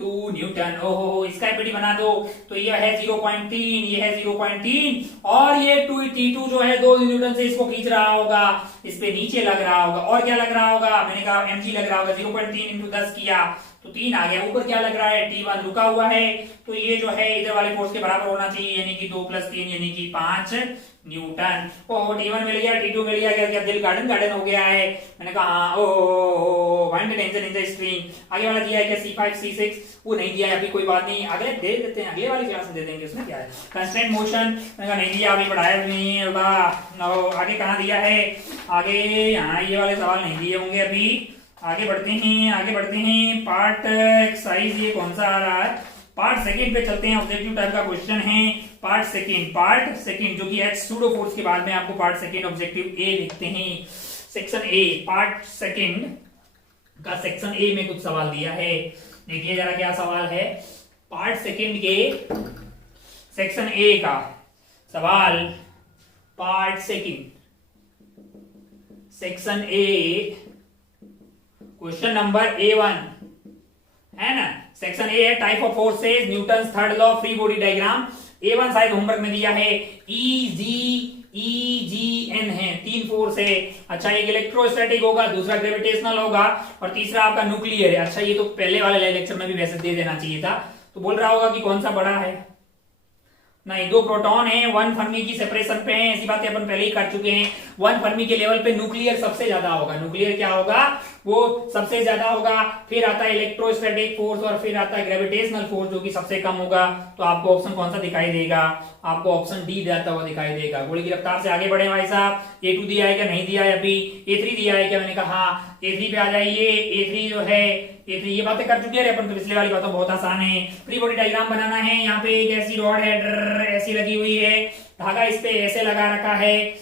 2 newton. ओहो, इसका एपीडी बना दो तो ये है 0.3, ये है 0.3, और ये T2 जो है 2 न्यूटन से इसको खींच रहा होगा, इस पे नीचे लग रहा होगा। और क्या लग रहा होगा, मैंने कहा mg लग रहा होगा। 0.3 इंटू 10 किया तो 3 आ गया। ऊपर क्या लग रहा है, T1 रुका हुआ है, तो ये जो है इधर वाले फोर्स के बराबर होना चाहिए, यानी कि 2 + 3 यानी कि 5 न्यूटन। ओहो, T1 मिल गया, T2 मिल गया। क्या दिल गार्डन हो गया है। मैंने कहा हाँ। ओहो, find the tension in the string. आगे वाला दिया है क्या, C5 C6, वो नहीं दिया है अभी, कोई बात नहीं, अगले दे देते हैं, अगले वाली क्लास में दे देंगे। उसमें क्या है, कंस्टेंट मोशन, मैंने कहा नहीं दिया, अभी पढ़ाया भी नहीं होगा। आगे कहाँ दिया है, आगे यहाँ ये वाले सवाल नहीं दिए होंगे अभी। आगे बढ़ते हैं। पार्ट एक्सरसाइज ये कौन सा आ रहा है, पार्ट सेकंड पे चलते हैं। ऑब्जेक्टिव टाइप का क्वेश्चन है। पार्ट सेकंड जो कि एक्स सूडो फोर्स के बाद में आपको पार्ट सेकंड ऑब्जेक्टिव ए लिखते हैं। सेक्शन ए, पार्ट सेकंड का सेक्शन ए में कुछ सवाल दिया है। देखिए जरा क्या सवाल है। पार्ट सेकंड के सेक्शन ए का सवाल, part second section A, question number A1 है ना। सेक्शन ए है type of forces, Newton third law, free body diagram. A1 शायद होमवर्क में दिया है। EGN है, 3 फोर्स है। अच्छा, एक इलेक्ट्रोस्टैटिक होगा, दूसरा ग्रेविटेशनल होगा, और तीसरा आपका न्यूक्लियर है। अच्छा, ये तो पहले वाले लेक्चर में भी वैसे दे देना चाहिए था। तो बोल रहा होगा कि कौन सा बड़ा है, नहीं, 2 प्रोटॉन है, 1 फर्मी की सेपरेशन पे है। ऐसी बातें अपन पहले ही कर चुके हैं। 1 फर्मी के लेवल पे न्यूक्लियर सबसे ज्यादा होगा। न्यूक्लियर क्या होगा, वो सबसे ज्यादा होगा। फिर आता है इलेक्ट्रोस्टैटिक फोर्स, और फिर आता है ग्रेविटेशनल फोर्स जो कि सबसे कम होगा। तो आपको ऑप्शन कौन सा दिखाई देगा, आपको ऑप्शन डी जाता हुआ दिखाई देगा। गोली की रफ्तार से आगे बढ़े भाई साहब। A2 दिया है क्या, नहीं दिया है अभी। A3 दिया है क्या, मैंने कहा हाँ। A3 पे आ जाइए। A3 जो है, A3 ये बातें कर चुके हैं अपन, तो पिछले वाली बातों बहुत आसान है। फ्री बॉडी डायग्राम बनाना है। यहाँ पे एक ऐसी रॉड है, ऐसी लगी हुई है, धागा इस पे ऐसे लगा रखा है,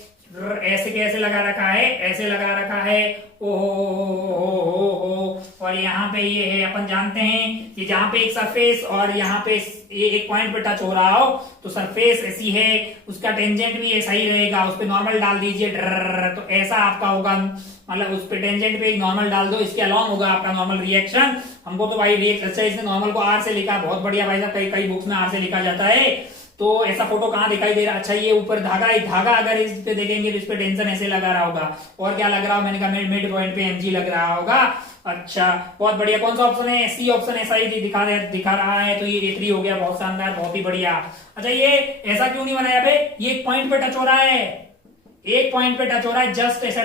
ऐसे कैसे लगा रखा है, ऐसे लगा रखा है। ओहो, और यहाँ पे ये है, अपन जानते हैं कि जहां पे एक सरफेस और यहाँ पे एक पॉइंट पे टच हो रहा हो, तो सरफेस ऐसी है, उसका टेंजेंट भी ऐसा ही रहेगा। उस पे नॉर्मल डाल दीजिए, तो ऐसा आपका होगा, मतलब उस पे टेंजेंट पे एक नॉर्मल डाल दो, इसके अलॉन्ग होगा आपका नॉर्मल रिएक्शन। हमको तो भाई रिएक्शन, अच्छा इसने नॉर्मल को आर से लिखा, बहुत बढ़िया भाई साहब, कई बुक्स में आर से लिखा जाता है। तो ऐसा फोटो कहाँ दिखाई दे रहा है, अच्छा ये ऊपर धागा अगर इस पे देखेंगे तो इस पे टेंशन ऐसे लगा रहा होगा। और क्या लग रहा हो, मैंने कहा मिड पॉइंट पे mg लग रहा होगा। अच्छा, बहुत बढ़िया। कौन सा ऑप्शन है, सी ऑप्शन ऐसा ही दिखा रहा है। तो ये A3 हो गया, बहुत शानदार, बहुत ही बढ़िया। अच्छा, ये ऐसा क्यों नहीं बनाया बे, ये एक पॉइंट पे टच हो रहा है, एक पॉइंट पे टच हो रहा है, जस्ट ऐसा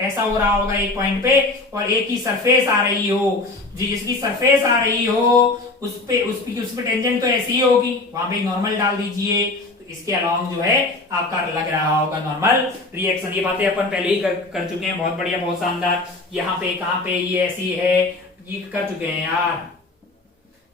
ऐसा हो रहा होगा एक पॉइंट पे, और एक ही सरफेस आ रही हो, जिसकी सरफेस आ रही हो उस पे टेंजेंट तो ऐसी ही होगी, वहां पे नॉर्मल डाल दीजिए, तो इसके अलोंग जो है आपका लग रहा होगा नॉर्मल रिएक्शन। ये बातें अपन पहले ही कर चुके हैं, बहुत बढ़िया, बहुत शानदार। यहाँ पे कहाँ पे ये ऐसी है, ये कर चुके हैं यार।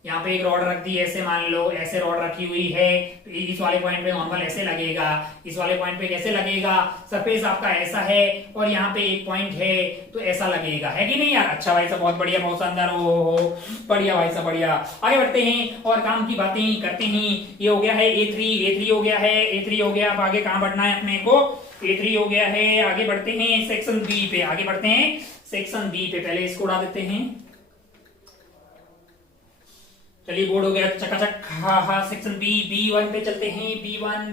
यहाँ पे एक रॉड रख दी ऐसे, मान लो ऐसे रॉड रखी हुई है, तो इस वाले पॉइंट पे नॉर्मल ऐसे लगेगा, इस वाले पॉइंट पे कैसे लगेगा, सरफेस आपका ऐसा है और यहाँ पे एक पॉइंट है तो ऐसा लगेगा, है कि नहीं यार। अच्छा भाई साहब, बहुत बढ़िया, बहुत शानदार, हो बढ़िया भाई साहब, बढ़िया। आगे बढ़ते हैं और काम की बातें करते हैं। ये हो गया है A3 हो गया है, A3 हो गया। अब आगे कहाँ बढ़ना है अपने को, A3 हो गया है, आगे बढ़ते हैं सेक्शन बी पे, आगे बढ़ते हैं सेक्शन बी पे। पहले इसको उड़ा देते हैं, चलिए बोर्ड हो गया चकाचक। हाँ हाँ, सेक्शन B1 पे चलते हैं। B1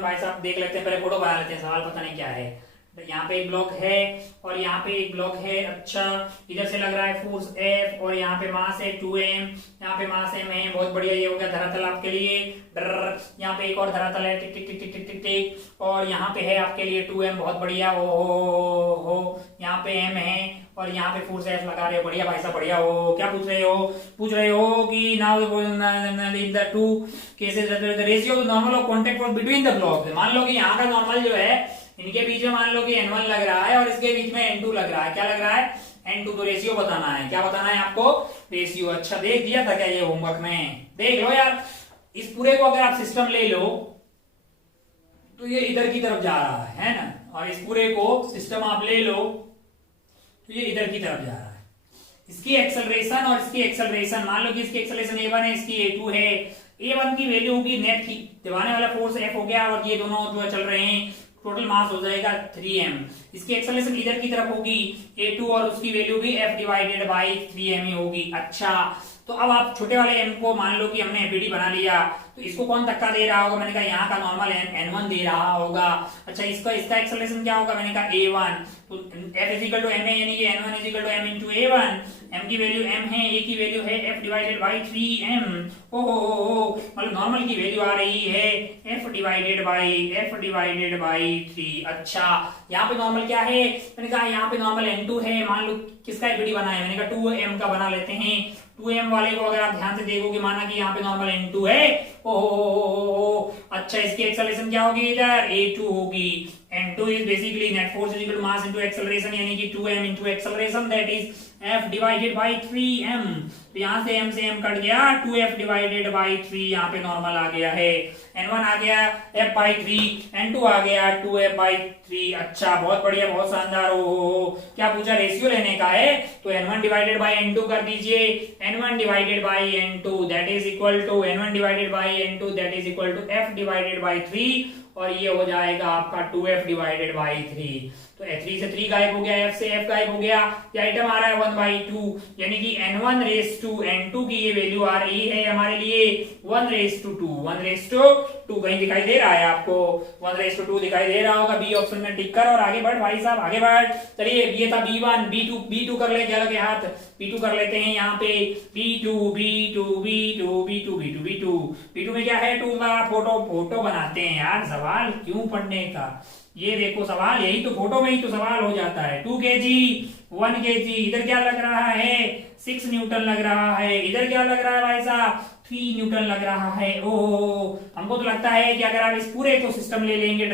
भाई साहब देख लेते हैं, पहले फोटो बना लेते हैं, सवाल पता नहीं क्या है। यहाँ पे एक ब्लॉक है और यहाँ पे एक ब्लॉक है। अच्छा, इधर से लग रहा है फोर्स F और यहाँ पे मास है 2m, यहाँ पे मास m है, बहुत बढ़िया। ये हो गया धरातल आपके लिए। यहाँ पे एक और धरातल है, टिक टिक टिक टिक टिक टिक टिक, और यहाँ पे है आपके लिए 2m, बहुत बढ़िया। हो यहाँ पे m है और यहाँ पे फोर्स F लगा रहे हो, बढ़िया भाई साहब, बढ़िया। हो क्या पूछ रहे हो, पूछ रहे हो कि now in the to cases the ratio of normal of contact force between the blocks. मान लो कि यहाँ का नॉर्मल जो है, इनके बीच में मान लो कि N1 लग रहा है और इसके बीच में N2 लग रहा है। क्या लग रहा है, N2। तो रेशियो बताना है, क्या बताना है आपको, रेशियो। अच्छा, देख दिया था क्या ये होमवर्क में, देख लो यार। इस पूरे को अगर आप सिस्टम ले लो तो ये इधर की तरफ जा रहा है ना, और इस पूरे को सिस्टम आप ले लो तो ये इधर की तरफ जा रहा है। इसकी एक्सेलरेशन और इसकी एक्सेलरेशन, मान लो कि इसकी एक्सेलरेशन A1 है, इसकी A2 है। A1 की वैल्यू होगी नेट की दबाने वाला फोर्स F हो गया, और ये दोनों जो चल रहे हैं, टोटल मास हो जाएगा 3m। इसकी एक्सेलरेशन इधर की तरफ होगी A2 और उसकी वैल्यू भी F डिवाइडेड बाई 3m ही होगी। अच्छा, तो अब आप छोटे वाले m को मान लो कि हमने एपीडी बना लिया, तो इसको कौन धक्का दे रहा होगा, मैंने कहा यहाँ का नॉर्मल N1 दे रहा होगा। अच्छा, इसका एक्सेलरेशन क्या होगा, मैंने कहा A1, तो F इजिकल टू m है, यानी कि N1 is equal to m into A1। m की वैल्यू m है, a की वैल्यू है F डिवाइडेड बाई 3m। ओहो, मतलब नॉर्मल की वैल्यू आ रही है F डिवाइडेड बाई 3। अच्छा, यहाँ पे नॉर्मल क्या है, मैंने कहा यहाँ पे नॉर्मल N2 है। मान लो किसका एपीडी बना है, मैंने कहा 2m का बना लेते हैं। 2m वाले को अगर आप ध्यान से देखोगे, माना कि यहाँ पे नॉर्मल N2 है। ओहो, अच्छा, इसकी एक्सेलरेशन क्या होगी, इधर A2 होगी। N2 is basically net force is equal to mass into acceleration, यानी कि 2m into acceleration, that is F divided by 3m। तो यहाँ से m से m कट गया, 2F divided by 3 यहाँ पे नॉर्मल आ गया है। N1 आ गया F by 3, N2 आ गया 2F by 3। अच्छा, बहुत बढ़िया, बहुत शानदार। हो क्या पूछा, रेशियो लेने का है, तो N1 डिवाइडेड बाई N2 कर दीजिए। N1 divided by N2 that is equal to N1 divided by N2 that is equal to F divided by 3, और ये हो जाएगा आपका 2F डिवाइडेड बाई 3। तो 3 से 3 गायब हो गया, F से F गायब हो गया, ये आइटम आ रहा है 1/2, यानी कि N1 रेस टू N2 की ये वैल्यू आ रही है हमारे लिए 1/2। 1/2 कहीं दिखाई दे रहा है आपको, 1/2 दिखाई दे रहा होगा। बी ऑप्शन में टिक कर और आगे बढ़ भाई साहब, आगे बढ़। चलिए, ये था B1, B2 कर ले, क्या लगे हाथ, B2 कर लेते हैं। यहाँ पे B2 में क्या है, 2 का फोटो बनाते हैं यार, सवाल क्यों पढ़ने का, ये देखो सवाल, यही तो फोटो में ही तो सवाल हो जाता है। 2 kg 1 kg, इधर क्या लग रहा है, 6 न्यूटन लग रहा है, इधर क्या लग रहा है भाई साहब, 3 न्यूटन लग रहा है। ओह, हमको तो लगता है कि अगर आप इस पूरे को सिस्टम ले लेंगे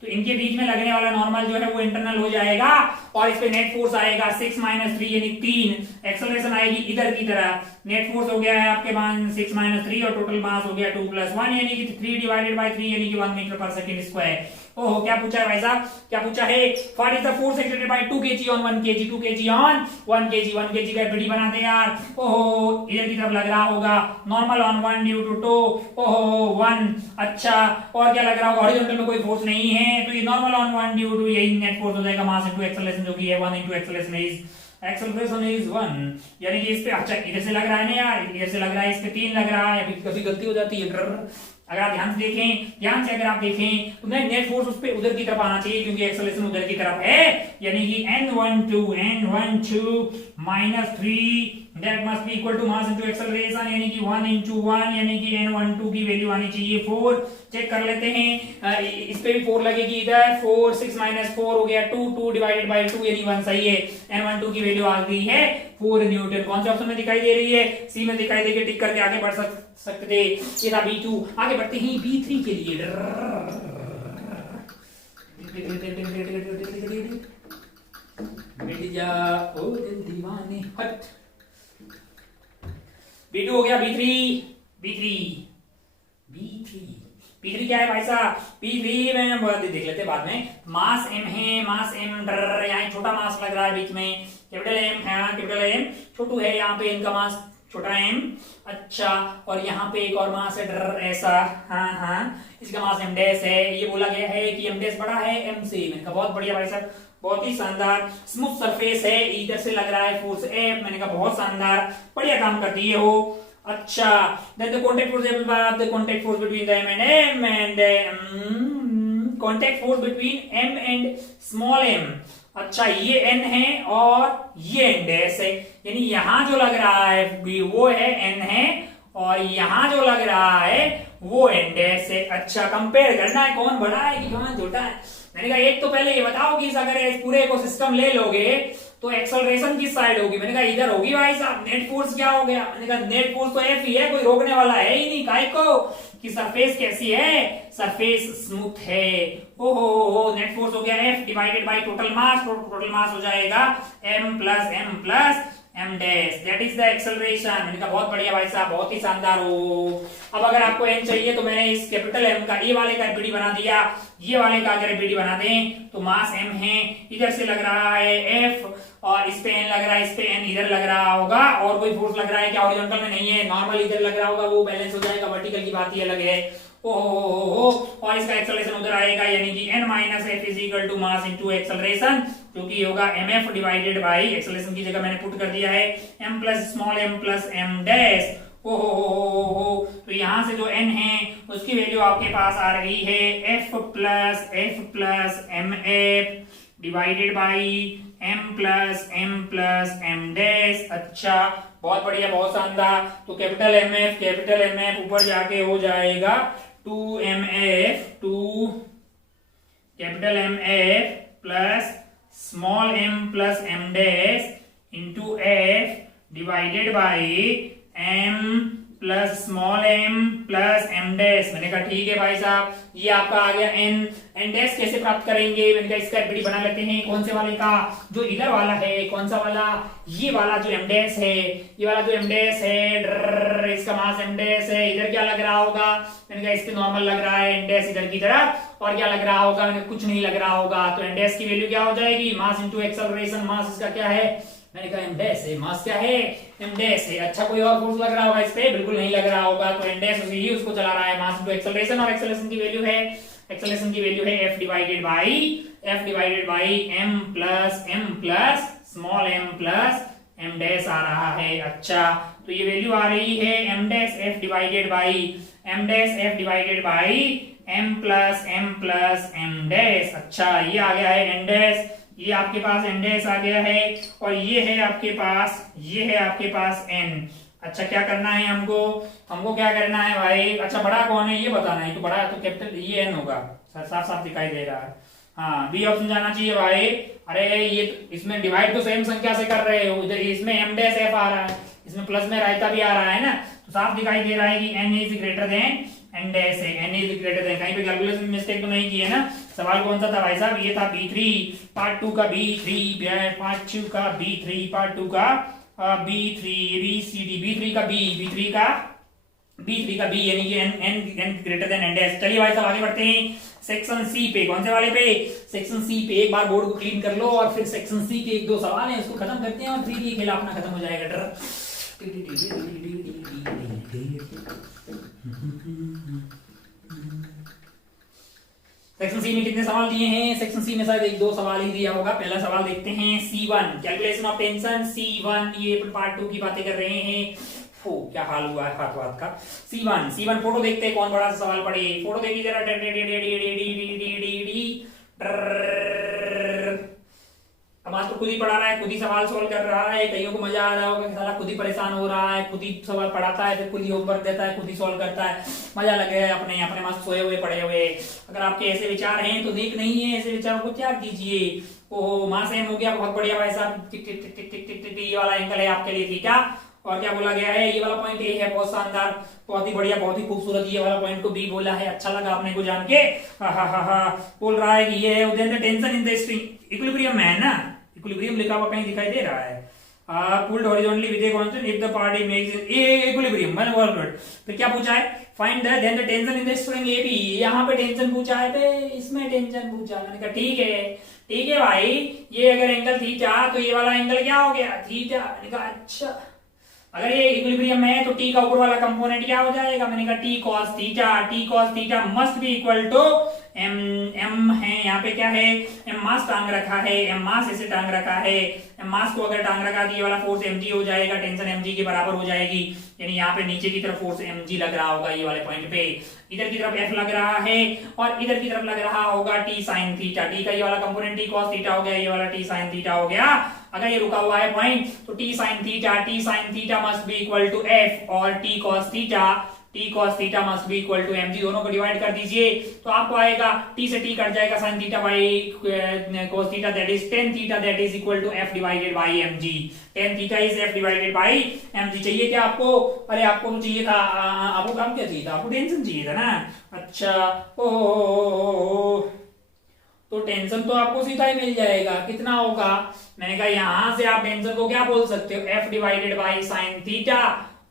तो इनके बीच में लगने वाला नॉर्मल जो है वो इंटरनल हो जाएगा, और इस पे नेट फोर्स आएगा 6 - 3 यानी 3। एक्सेलरेशन आएगी इधर की तरह, नेट फोर्स हो गया है आपके पास 6 - 3 और टोटल मास हो गया 2 + 1 यानी कि 3 डिवाइडेड बाई 3 यानी कि 1 मीटर पर सेकंड स्क्वायर। ओहो, क्या पूछा है भाई साहब, क्या पूछा है, what is the force exerted bye 2 kg on 1 kg, 2 kg on 1 kg का एपीडी बना दे यार। ओहो, इधर की तरफ लग रहा होगा नॉर्मल ऑन 1 ड्यू टू 2, ओहो 1। अच्छा, और क्या लग रहा होगा, हॉरिजॉन्टल में कोई फोर्स नहीं है, तो ये नॉर्मल ऑन 1 ड्यू टू, यही नेट फोर्स हो जाएगा मास इनटू एक्सेलरेशन, जो कि है 1 * एक्सेलरेशन इज 1, यानी कि इस पे, अच्छा इधर से लग रहा है ना यार, इधर से लग रहा है, इस पे 3 लग रहा है, अभी कभी गलती हो जाती है। अगर आप ध्यान से अगर आप देखें तो नेट फोर्स उस पे उधर की तरफ आना चाहिए क्योंकि एक्सेलरेशन उधर की तरफ है, यानी कि n12 minus 3 that must be equal to mass into acceleration, यानी कि 1 into 1, यानी कि n12 की वैल्यू आनी चाहिए 4। चेक कर लेते हैं, इस पे भी 4 लगेगी, इधर 4 6 माइनस 4 हो गया 2, 2 डिवाइडेड बाय 2 यानी 1 सही है। n12 की वैल्यू आ गई है 4 न्यूटन। कौन से ऑप्शन में दिखाई दे रही है? सी में दिखाई देगी। टिक करके आगे बढ़ सकते थे। ये था B2। आगे बढ़ते हैं B3 के लिए। बेटी जा ओ दिल दीवाने हट। B2 हो गया, B3 क्या है भाई साहब? B3 में देख लेते बाद में। मास M है, मास M यहाँ छोटा मास लग रहा है बीच में, कैपिटल M है, कैपिटल M छोटू है, यहाँ पे इनका मास छोटा M। अच्छा, और यहाँ पे एक और मास है ऐसा, हाँ, इसका मास M डैश है। ये बोला गया है कि M डैश बड़ा है M से। मैंने कहा बहुत बढ़िया भाई साहब, बहुत ही शानदार। स्मूथ सरफेस है, इधर से लग रहा है फोर्स F। मैंने कहा बहुत शानदार, बढ़िया काम कर दिए हो। अच्छा, then the contact force the contact force between the M and contact force between M and small m। अच्छा, ये n है और ये n डैश है, यानी यहां जो लग रहा है वो है n है और यहां जो लग रहा है वो n डैश है। अच्छा, कंपेयर करना है कौन बड़ा है कि कौन छोटा है। मैंने कहा एक तो पहले ये बताओ कि अगर इस पूरे को सिस्टम ले लोगे तो एक्सेलरेशन किस साइड होगी? मैंने कहा इधर होगी भाई साहब। नेट फोर्स क्या हो गया? मैंने कहा नेट फोर्स तो F ही है, कोई रोकने वाला है ही नहीं। काहे को कि सरफेस कैसी है? सरफेस स्मूथ है। ओहो, नेट फोर्स हो गया F divided by total mass. Total mass हो जाएगा m plus m dash, that is the acceleration. मैंने कहा बहुत बढ़िया भाई साहब, बहुत ही शानदार हो। अब अगर आपको n चाहिए तो मैंने इस कैपिटल M का ये वाले का बीडी बना दिया, ये वाले का अगर बीडी बना दें तो मास m है, इधर से लग रहा है F और इस पे n लग रहा है, इस पे n इधर लग रहा होगा। और कोई फोर्स लग रहा है क्या? हॉरिजॉन्टल में नहीं है, नॉर्मल इधर लग रहा होगा, वो बैलेंस हो जाएगा। वर्टिकल की बात ही अलग है। ओहो, और इसका एक्सेलरेशन उधर आएगा, यानी कि n minus F is equal to mass into acceleration, जो कि होगा mf डिवाइडेड बाय एक्सेलरेशन की जगह मैंने पुट कर दिया है m प्लस m डैश। ओहो, तो यहां से जो n है उसकी वैल्यू आपके पास आ रही है f plus mf divided by m plus m dash. अच्छा, बहुत बढ़िया, बहुत शानदार। तो कैपिटल mf ऊपर जाके हो जाएगा 2mf, 2 capital mf plus m dash into f divided by m plus m dash. मैंने कहा ठीक है भाई साहब, ये आपका आ गया n डैश कैसे प्राप्त करेंगे? मैंने कहा इसका एफडी बना लेते हैं। कौन से वाले का? जो इधर वाला है। कौन सा वाला? ये वाला जो m डैश है, ये वाला जो m डैश है, इसका मास m डैश है। इधर क्या लग रहा होगा? मैंने कहा इस पे नॉर्मल लग रहा है n डैश इधर की तरफ, और क्या लग रहा होगा? मैंने कुछ नहीं लग रहा होगा। तो n डैश की वैल्यू क्या हो जाएगी? मास इंटू एक्सेलरेशन। मास इसका क्या है? मैंने कहा m डैश है। मास क्या है? m डैश है। अच्छा, कोई और फोर्स लग रहा होगा इस पे? बिल्कुल नहीं लग रहा होगा। तो m डैश ही उसको चला रहा है, मास इंटू एक्सेलरेशन। और एक्सेलरेशन की वैल्यू है f divided by m plus m dash आ रहा है। अच्छा, तो ये वैल्यू आ रही है m dash f divided by m plus m dash. अच्छा, ये आ गया है n डैश, ये आपके पास n डैश आ गया है, और ये है आपके पास n। अच्छा, क्या करना है हमको क्या करना है भाई? अच्छा, बड़ा कौन है ये बताना है। तो बड़ा तो कैपिटल ये n होगा, साफ दिखाई दे रहा है। हाँ, बी ऑप्शन जाना चाहिए भाई। अरे ये इसमें डिवाइड तो सेम संख्या से कर रहे हो, इधर इसमें m डैश f आ रहा है, इसमें प्लस में रायता भी आ रहा है ना, तो साफ दिखाई दे रहा है कि n is greater than n dash है। n इज ग्रेटर देन, कहीं पे कैलकुलेशन में मिस्टेक तो नहीं की है ना? सवाल कौन सा था भाई साहब? ये था B3 पार्ट 2 का B3 पार्ट 2 का B3 पार्ट 2 का B3 ABCD B3 का B यानी कि n greater than n dash. चलिए भाई साहब आगे बढ़ते हैं सेक्शन सी पे। कौन से वाले पे? सेक्शन सी पे। एक बार बोर्ड को क्लीन कर लो और फिर सेक्शन सी के 1-2 सवाल हैं उसको खत्म करते हैं और फिर ये खेल अपना खत्म हो जाएगा। सेक्शन सी में कितने सवाल दिए हैं? सेक्शन सी में शायद 1-2 सवाल ही दिया होगा। पहला सवाल देखते हैं C1 calculation of tension. C1 ये पार्ट 2 की बातें कर रहे हैं। क्या हाल हुआ है हाथ वाथ का। C1 फोटो देखते हैं कौन बड़ा सा सवाल पढ़े, फोटो देखिए जरा। मास्टर खुद ही पढ़ा रहा है, खुद ही सवाल सोल्व कर रहा है। कईयों को मजा आ रहा होगा कि साला खुद ही परेशान हो रहा है, खुद ही सवाल पढ़ाता है, फिर खुद ही होमवर्क देता है, खुद ही सोल्व करता है, मजा लगे है अपने अपने मस्त सोए हुए पड़े हुए। अगर आपके ऐसे विचार हैं तो देख नहीं है, ऐसे विचारों को त्याग कीजिए। ओहो माँ सेम हो गया, बहुत बढ़िया भाई साहब। टिक टिक टिक टिक टिक टिक टिक, ये वाला एंगल है आपके लिए थीटा। और क्या बोला गया है, ये वाला पॉइंट ए है, बहुत शानदार, बहुत ही बढ़िया, बहुत ही खूबसूरत। ये वाला पॉइंट को बी बोला है, अच्छा लगा आपने को जान के। बोल रहा है कि ये है tension in the string equilibrium में है ना, इक्विलिब्रियम लिखा हुआ कहीं दिखाई दे रहा है। Pulled horizontally with a constant if the party makes equilibrium. मैंने बोल रहा फिर क्या पूछा है, find the then the tension in the string AB. यहाँ पे टेंशन पूछा है, पे इसमें टेंशन पूछा। मैंने कहा ठीक है भाई, ये अगर एंगल थीटा तो ये वाला एंगल क्या हो गया, थीटा। मैंने कहा अच्छा, अगर ये इक्विलिब्रियम में है तो टी का ऊपर वाला कंपोनेंट क्या हो जाएगा। मैंने कहा T cos theta must be equal to M है, यहाँ पे क्या है, एम मास टांग रखा है, एम मास ऐसे टांग रखा है। एम मास को अगर टांग रखा तो ये वाला फोर्स mg हो जाएगा, टेंशन mg के बराबर हो जाएगी। यानी यहाँ पे नीचे की तरफ फोर्स mg लग रहा होगा ये वाले पॉइंट पे, इधर की तरफ f लग रहा है और इधर की तरफ लग रहा होगा t sin थीटा। टी का ये वाला कंपोनेंट t cos थीटा हो गया, ये वाला t sin थीटा हो गया। अगर ये रुका हुआ है पॉइंट तो t sin theta must be equal to f और t cos theta must be equal to mg। दोनों को डिवाइड कर दीजिए तो आपको आएगा t से t कट जाएगा, sin theta by cos theta that is tan theta that is equal to f divided by mg। tan theta is f divided by mg। चाहिए क्या आपको, अरे आपको तो चाहिए था, आपको काम क्या चाहिए था, आपको टेंशन चाहिए था ना। अच्छा ओ तो टेंशन तो आपको सीधा ही मिल जाएगा, कितना होगा। मैंने कहा यहां से आप टेंशन को क्या बोल सकते हो, f divided by sine theta.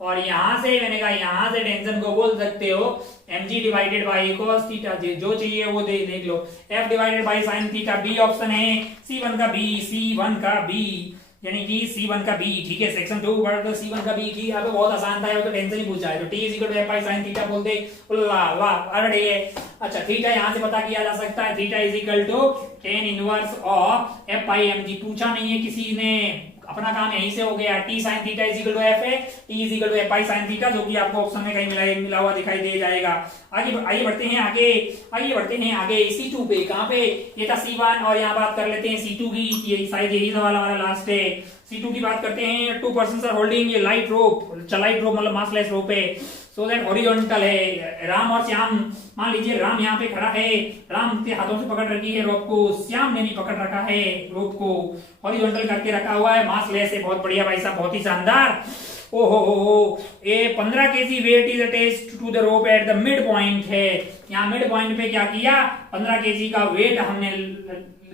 और यहां से मैंने कहा यहां से टेंशन को बोल सकते हो mg divided by cos theta. जो चाहिए वो देख लो, f divided by sine theta. B option है, C1 का बी यानी कि C1 का बी। ठीक है, सेक्शन 2 वर्ड तो C1 का बी। ठीक है, यहाँ पे बहुत आसान था, तो टेंशन ही पूछा है। तो t is equal to f by sin theta बोलते, वाह अरे। अच्छा थीटा यहाँ से पता किया जा सकता है, theta is equal to tan inverse of f by mg। पूछा नहीं है किसी ने, अपना काम यहीं से हो गया। t sin theta is equal to f है, t is equal to f by sin theta, जो कि आपको ऑप्शन में कहीं मिला हुआ दिखाई दे जाएगा। आइए बढ़ते हैं आगे C2 पे। कहां पे, ये था C1 और यहाँ बात कर लेते हैं C2 की। ये शायद यही वाला हमारा लास्ट है। C2 की बात करते हैं। 2 पर्सन्स आर होल्डिंग ये लाइट रोप मतलब मासलेस रोप है, सो दैट हॉरिजॉन्टल है। राम और श्याम, मान लीजिए राम यहाँ पे खड़ा है, राम के हाथों से पकड़ रखी है रोप को, श्याम ने भी पकड़ रखा है रोप को, हॉरिजॉन्टल करके रखा हुआ है, मासलेस है। बहुत बढ़िया भाई साहब, बहुत ही शानदार। ओहो ये 15 kg weight is attached to the rope at the mid point है। यहाँ मिड पॉइंट पे क्या किया, 15 kg का वेट हमने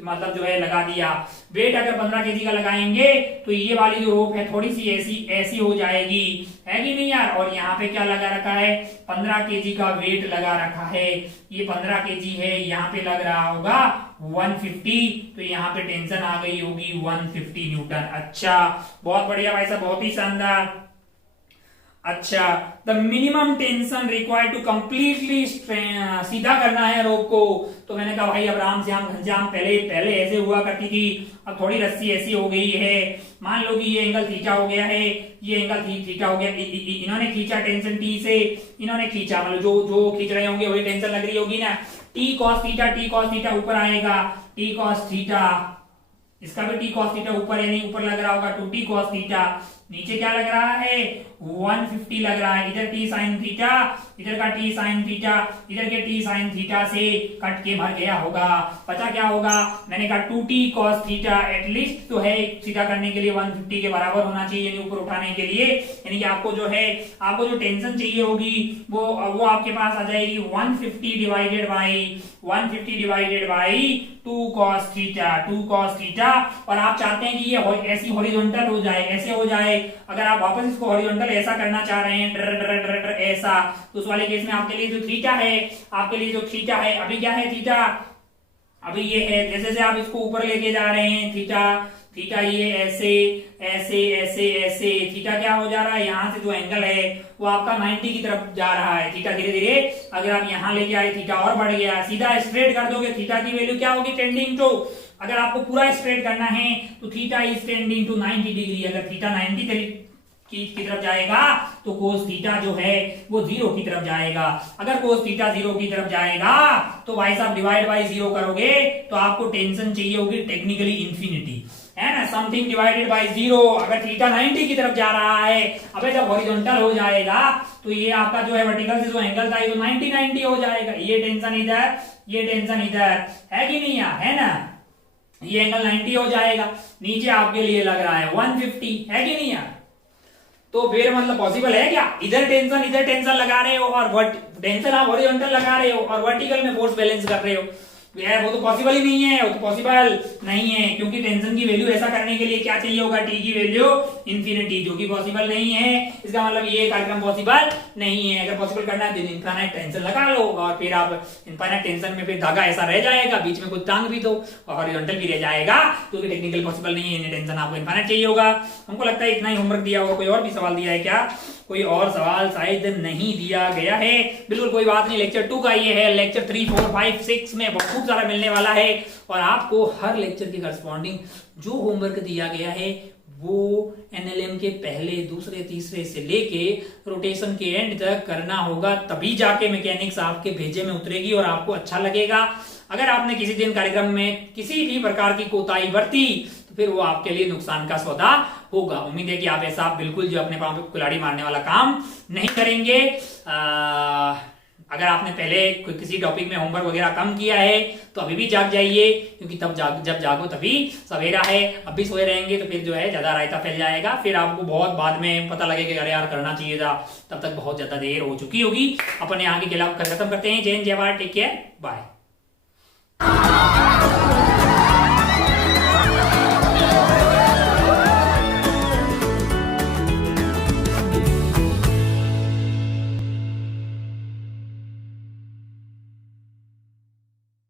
मतलब जो है लगा दिया। वेट अगर 15 kg का लगाएंगे तो ये वाली जो रोप है थोड़ी सी ऐसी हो जाएगी, है कि नहीं यार। और यहाँ पे क्या लगा रखा है, 15 kg का वेट लगा रखा है। ये 15 kg है, यहाँ पे लग रहा होगा 150, तो यहाँ पे टेंशन आ गई होगी 150 न्यूटन। अच्छा बहुत बढ़िया भाई साहब, बहुत ही शानदार। अच्छा the minimum tension required to completely सीधा करना है रोप को। तो मैंने कहा भाई अब राम श्याम घनश्याम पहले ऐसे हुआ करती थी, अब थोड़ी रस्सी ऐसी हो गई है। मान लो कि ये एंगल थीटा हो गया है, ये एंगल थीटा हो गया। इन्होंने खींचा टेंशन टी से, इन्होंने खींचा, मतलब जो खींच रहे होंगे वही टेंशन लग रही होगी ना। टी कॉस थीटा ऊपर आएगा, टी कॉस थीटा, इसका भी टी कॉस थीटा ऊपर यानी ऊपर लग रहा होगा 2t कॉस थीटा। नीचे क्या लग रहा है 150 लग रहा है। इधर t साइन थीटा, इधर का t साइन थीटा, इधर के t साइन थीटा से कट के मर गया होगा। पता क्या होगा, मैंने कहा 2t कॉस थीटा एटलीस्ट तो है सीधा करने के लिए 150 के बराबर होना चाहिए, यानी ऊपर उठाने के लिए। यानी कि आपको जो है, आपको जो टेंशन चाहिए होगी वो आपके पास आ जाएगी 150 डिवाइडेड बाई 2 cos थीटा। और आप चाहते हैं कि ये ऐसी हॉरिजॉन्टल हो जाए, ऐसे हो जाए। अगर आप वापस इसको हॉरिजॉन्टल ऐसा करना चाह रहे हैं, डर ऐसा, तो उस वाले केस में आपके लिए जो थीटा है, अभी क्या है थीटा, अभी ये है। जैसे जैसे आप इसको ऊपर लेके जा रहे हैं थीटा ये ऐसे थीटा क्या हो जा रहा है, यहाँ से जो एंगल है वो आपका 90 की तरफ जा रहा है। थीटा धीरे धीरे अगर आप यहाँ लेके आए थीटा और बढ़ गया, सीधा स्ट्रेट कर दोगे थीटा की वैल्यू क्या होगी, टेंडिंग टू। अगर आपको पूरा स्ट्रेट करना है तो theta is tending to 90 degree. अगर थीटा की तरफ जाएगा तो कोस थीटा जो है वो 0 की तरफ जाएगा। अगर कोस थीटा 0 की तरफ जाएगा तो भाई साहब डिवाइड बाई 0 करोगे तो आपको टेंशन चाहिए होगी टेक्निकली इंफिनिटी, है ना। समथिंग डिवाइडेड बाई 0, अगर थीटा 90 की तरफ जा रहा है, अबे जब हॉरिजॉन्टल हो जाएगा तो ये आपका जो है वर्टिकल से जो एंगल था ये तो 90 हो जाएगा। ये टेंशन इधर, ये टेंशन इधर, है कि नहीं यार, है ना। ये एंगल 90 हो जाएगा, नीचे आपके लिए लग रहा है 150, है कि नहीं यार। तो फिर मतलब पॉसिबल है क्या, इधर टेंशन लगा रहे हो और टेंशन आप हॉरिजॉन्टल लगा रहे हो और वर्टिकल में फोर्स बैलेंस कर रहे हो, यार वो तो पॉसिबल ही नहीं है, वो तो पॉसिबल नहीं है, क्योंकि टेंशन की वैल्यू ऐसा करने के लिए क्या चाहिए होगा, टी की वैल्यू इंफिनिटी, जो कि पॉसिबल नहीं है। इसका मतलब ये कार्यक्रम पॉसिबल नहीं है। अगर पॉसिबल करना है तो इनफाइनाइट टेंशन लगा लो और फिर आप इनफाइनाइट टेंशन में फिर धागा ऐसा रह जाएगा, बीच में कुछ टांग भी दो और हॉरिजॉन्टल भी रह जाएगा, क्योंकि टेक्निकल पॉसिबल नहीं है। टेंशन आपको इनफाइनाइट चाहिए होगा। हमको लगता है इतना ही होमवर्क दिया होगा। कोई और भी सवाल दिया है क्या? कोई और सवाल शायद नहीं दिया गया है। बिल्कुल कोई बात नहीं, लेक्चर 2 का ये है। लेक्चर 3, 4, 5, 6 में बहुत सारा मिलने वाला है और आपको हर लेक्चर के करस्पॉन्डिंग जो होमवर्क दिया गया है वो एनएलएम के पहले, दूसरे, तीसरे से लेके रोटेशन के एंड तक करना होगा, तभी जाके मैकेनिक्स आपके भेजे में उतरेगी और आपको अच्छा लगेगा। अगर आपने किसी दिन कार्यक्रम में किसी भी प्रकार की कोताही बरती तो फिर वो आपके लिए नुकसान का सौदा होगा। उम्मीद है कि आप ऐसा बिल्कुल जो अपने पांव पे कुल्हाड़ी मारने वाला काम नहीं करेंगे। अगर आपने पहले किसी टॉपिक में होमवर्क वगैरह कम किया है तो अभी भी जाग जाइए, क्योंकि तब जब जागो तभी सवेरा है। अभी सोए रहेंगे तो फिर जो है ज्यादा रायता फैल जाएगा, फिर आपको बहुत बाद में पता लगेगा अरे यार करना चाहिए था, तब तक बहुत ज्यादा देर हो चुकी होगी। अपन यहाँ की खत्म करते हैं। जय हिंद, जय भारत, टेक केयर, बाय।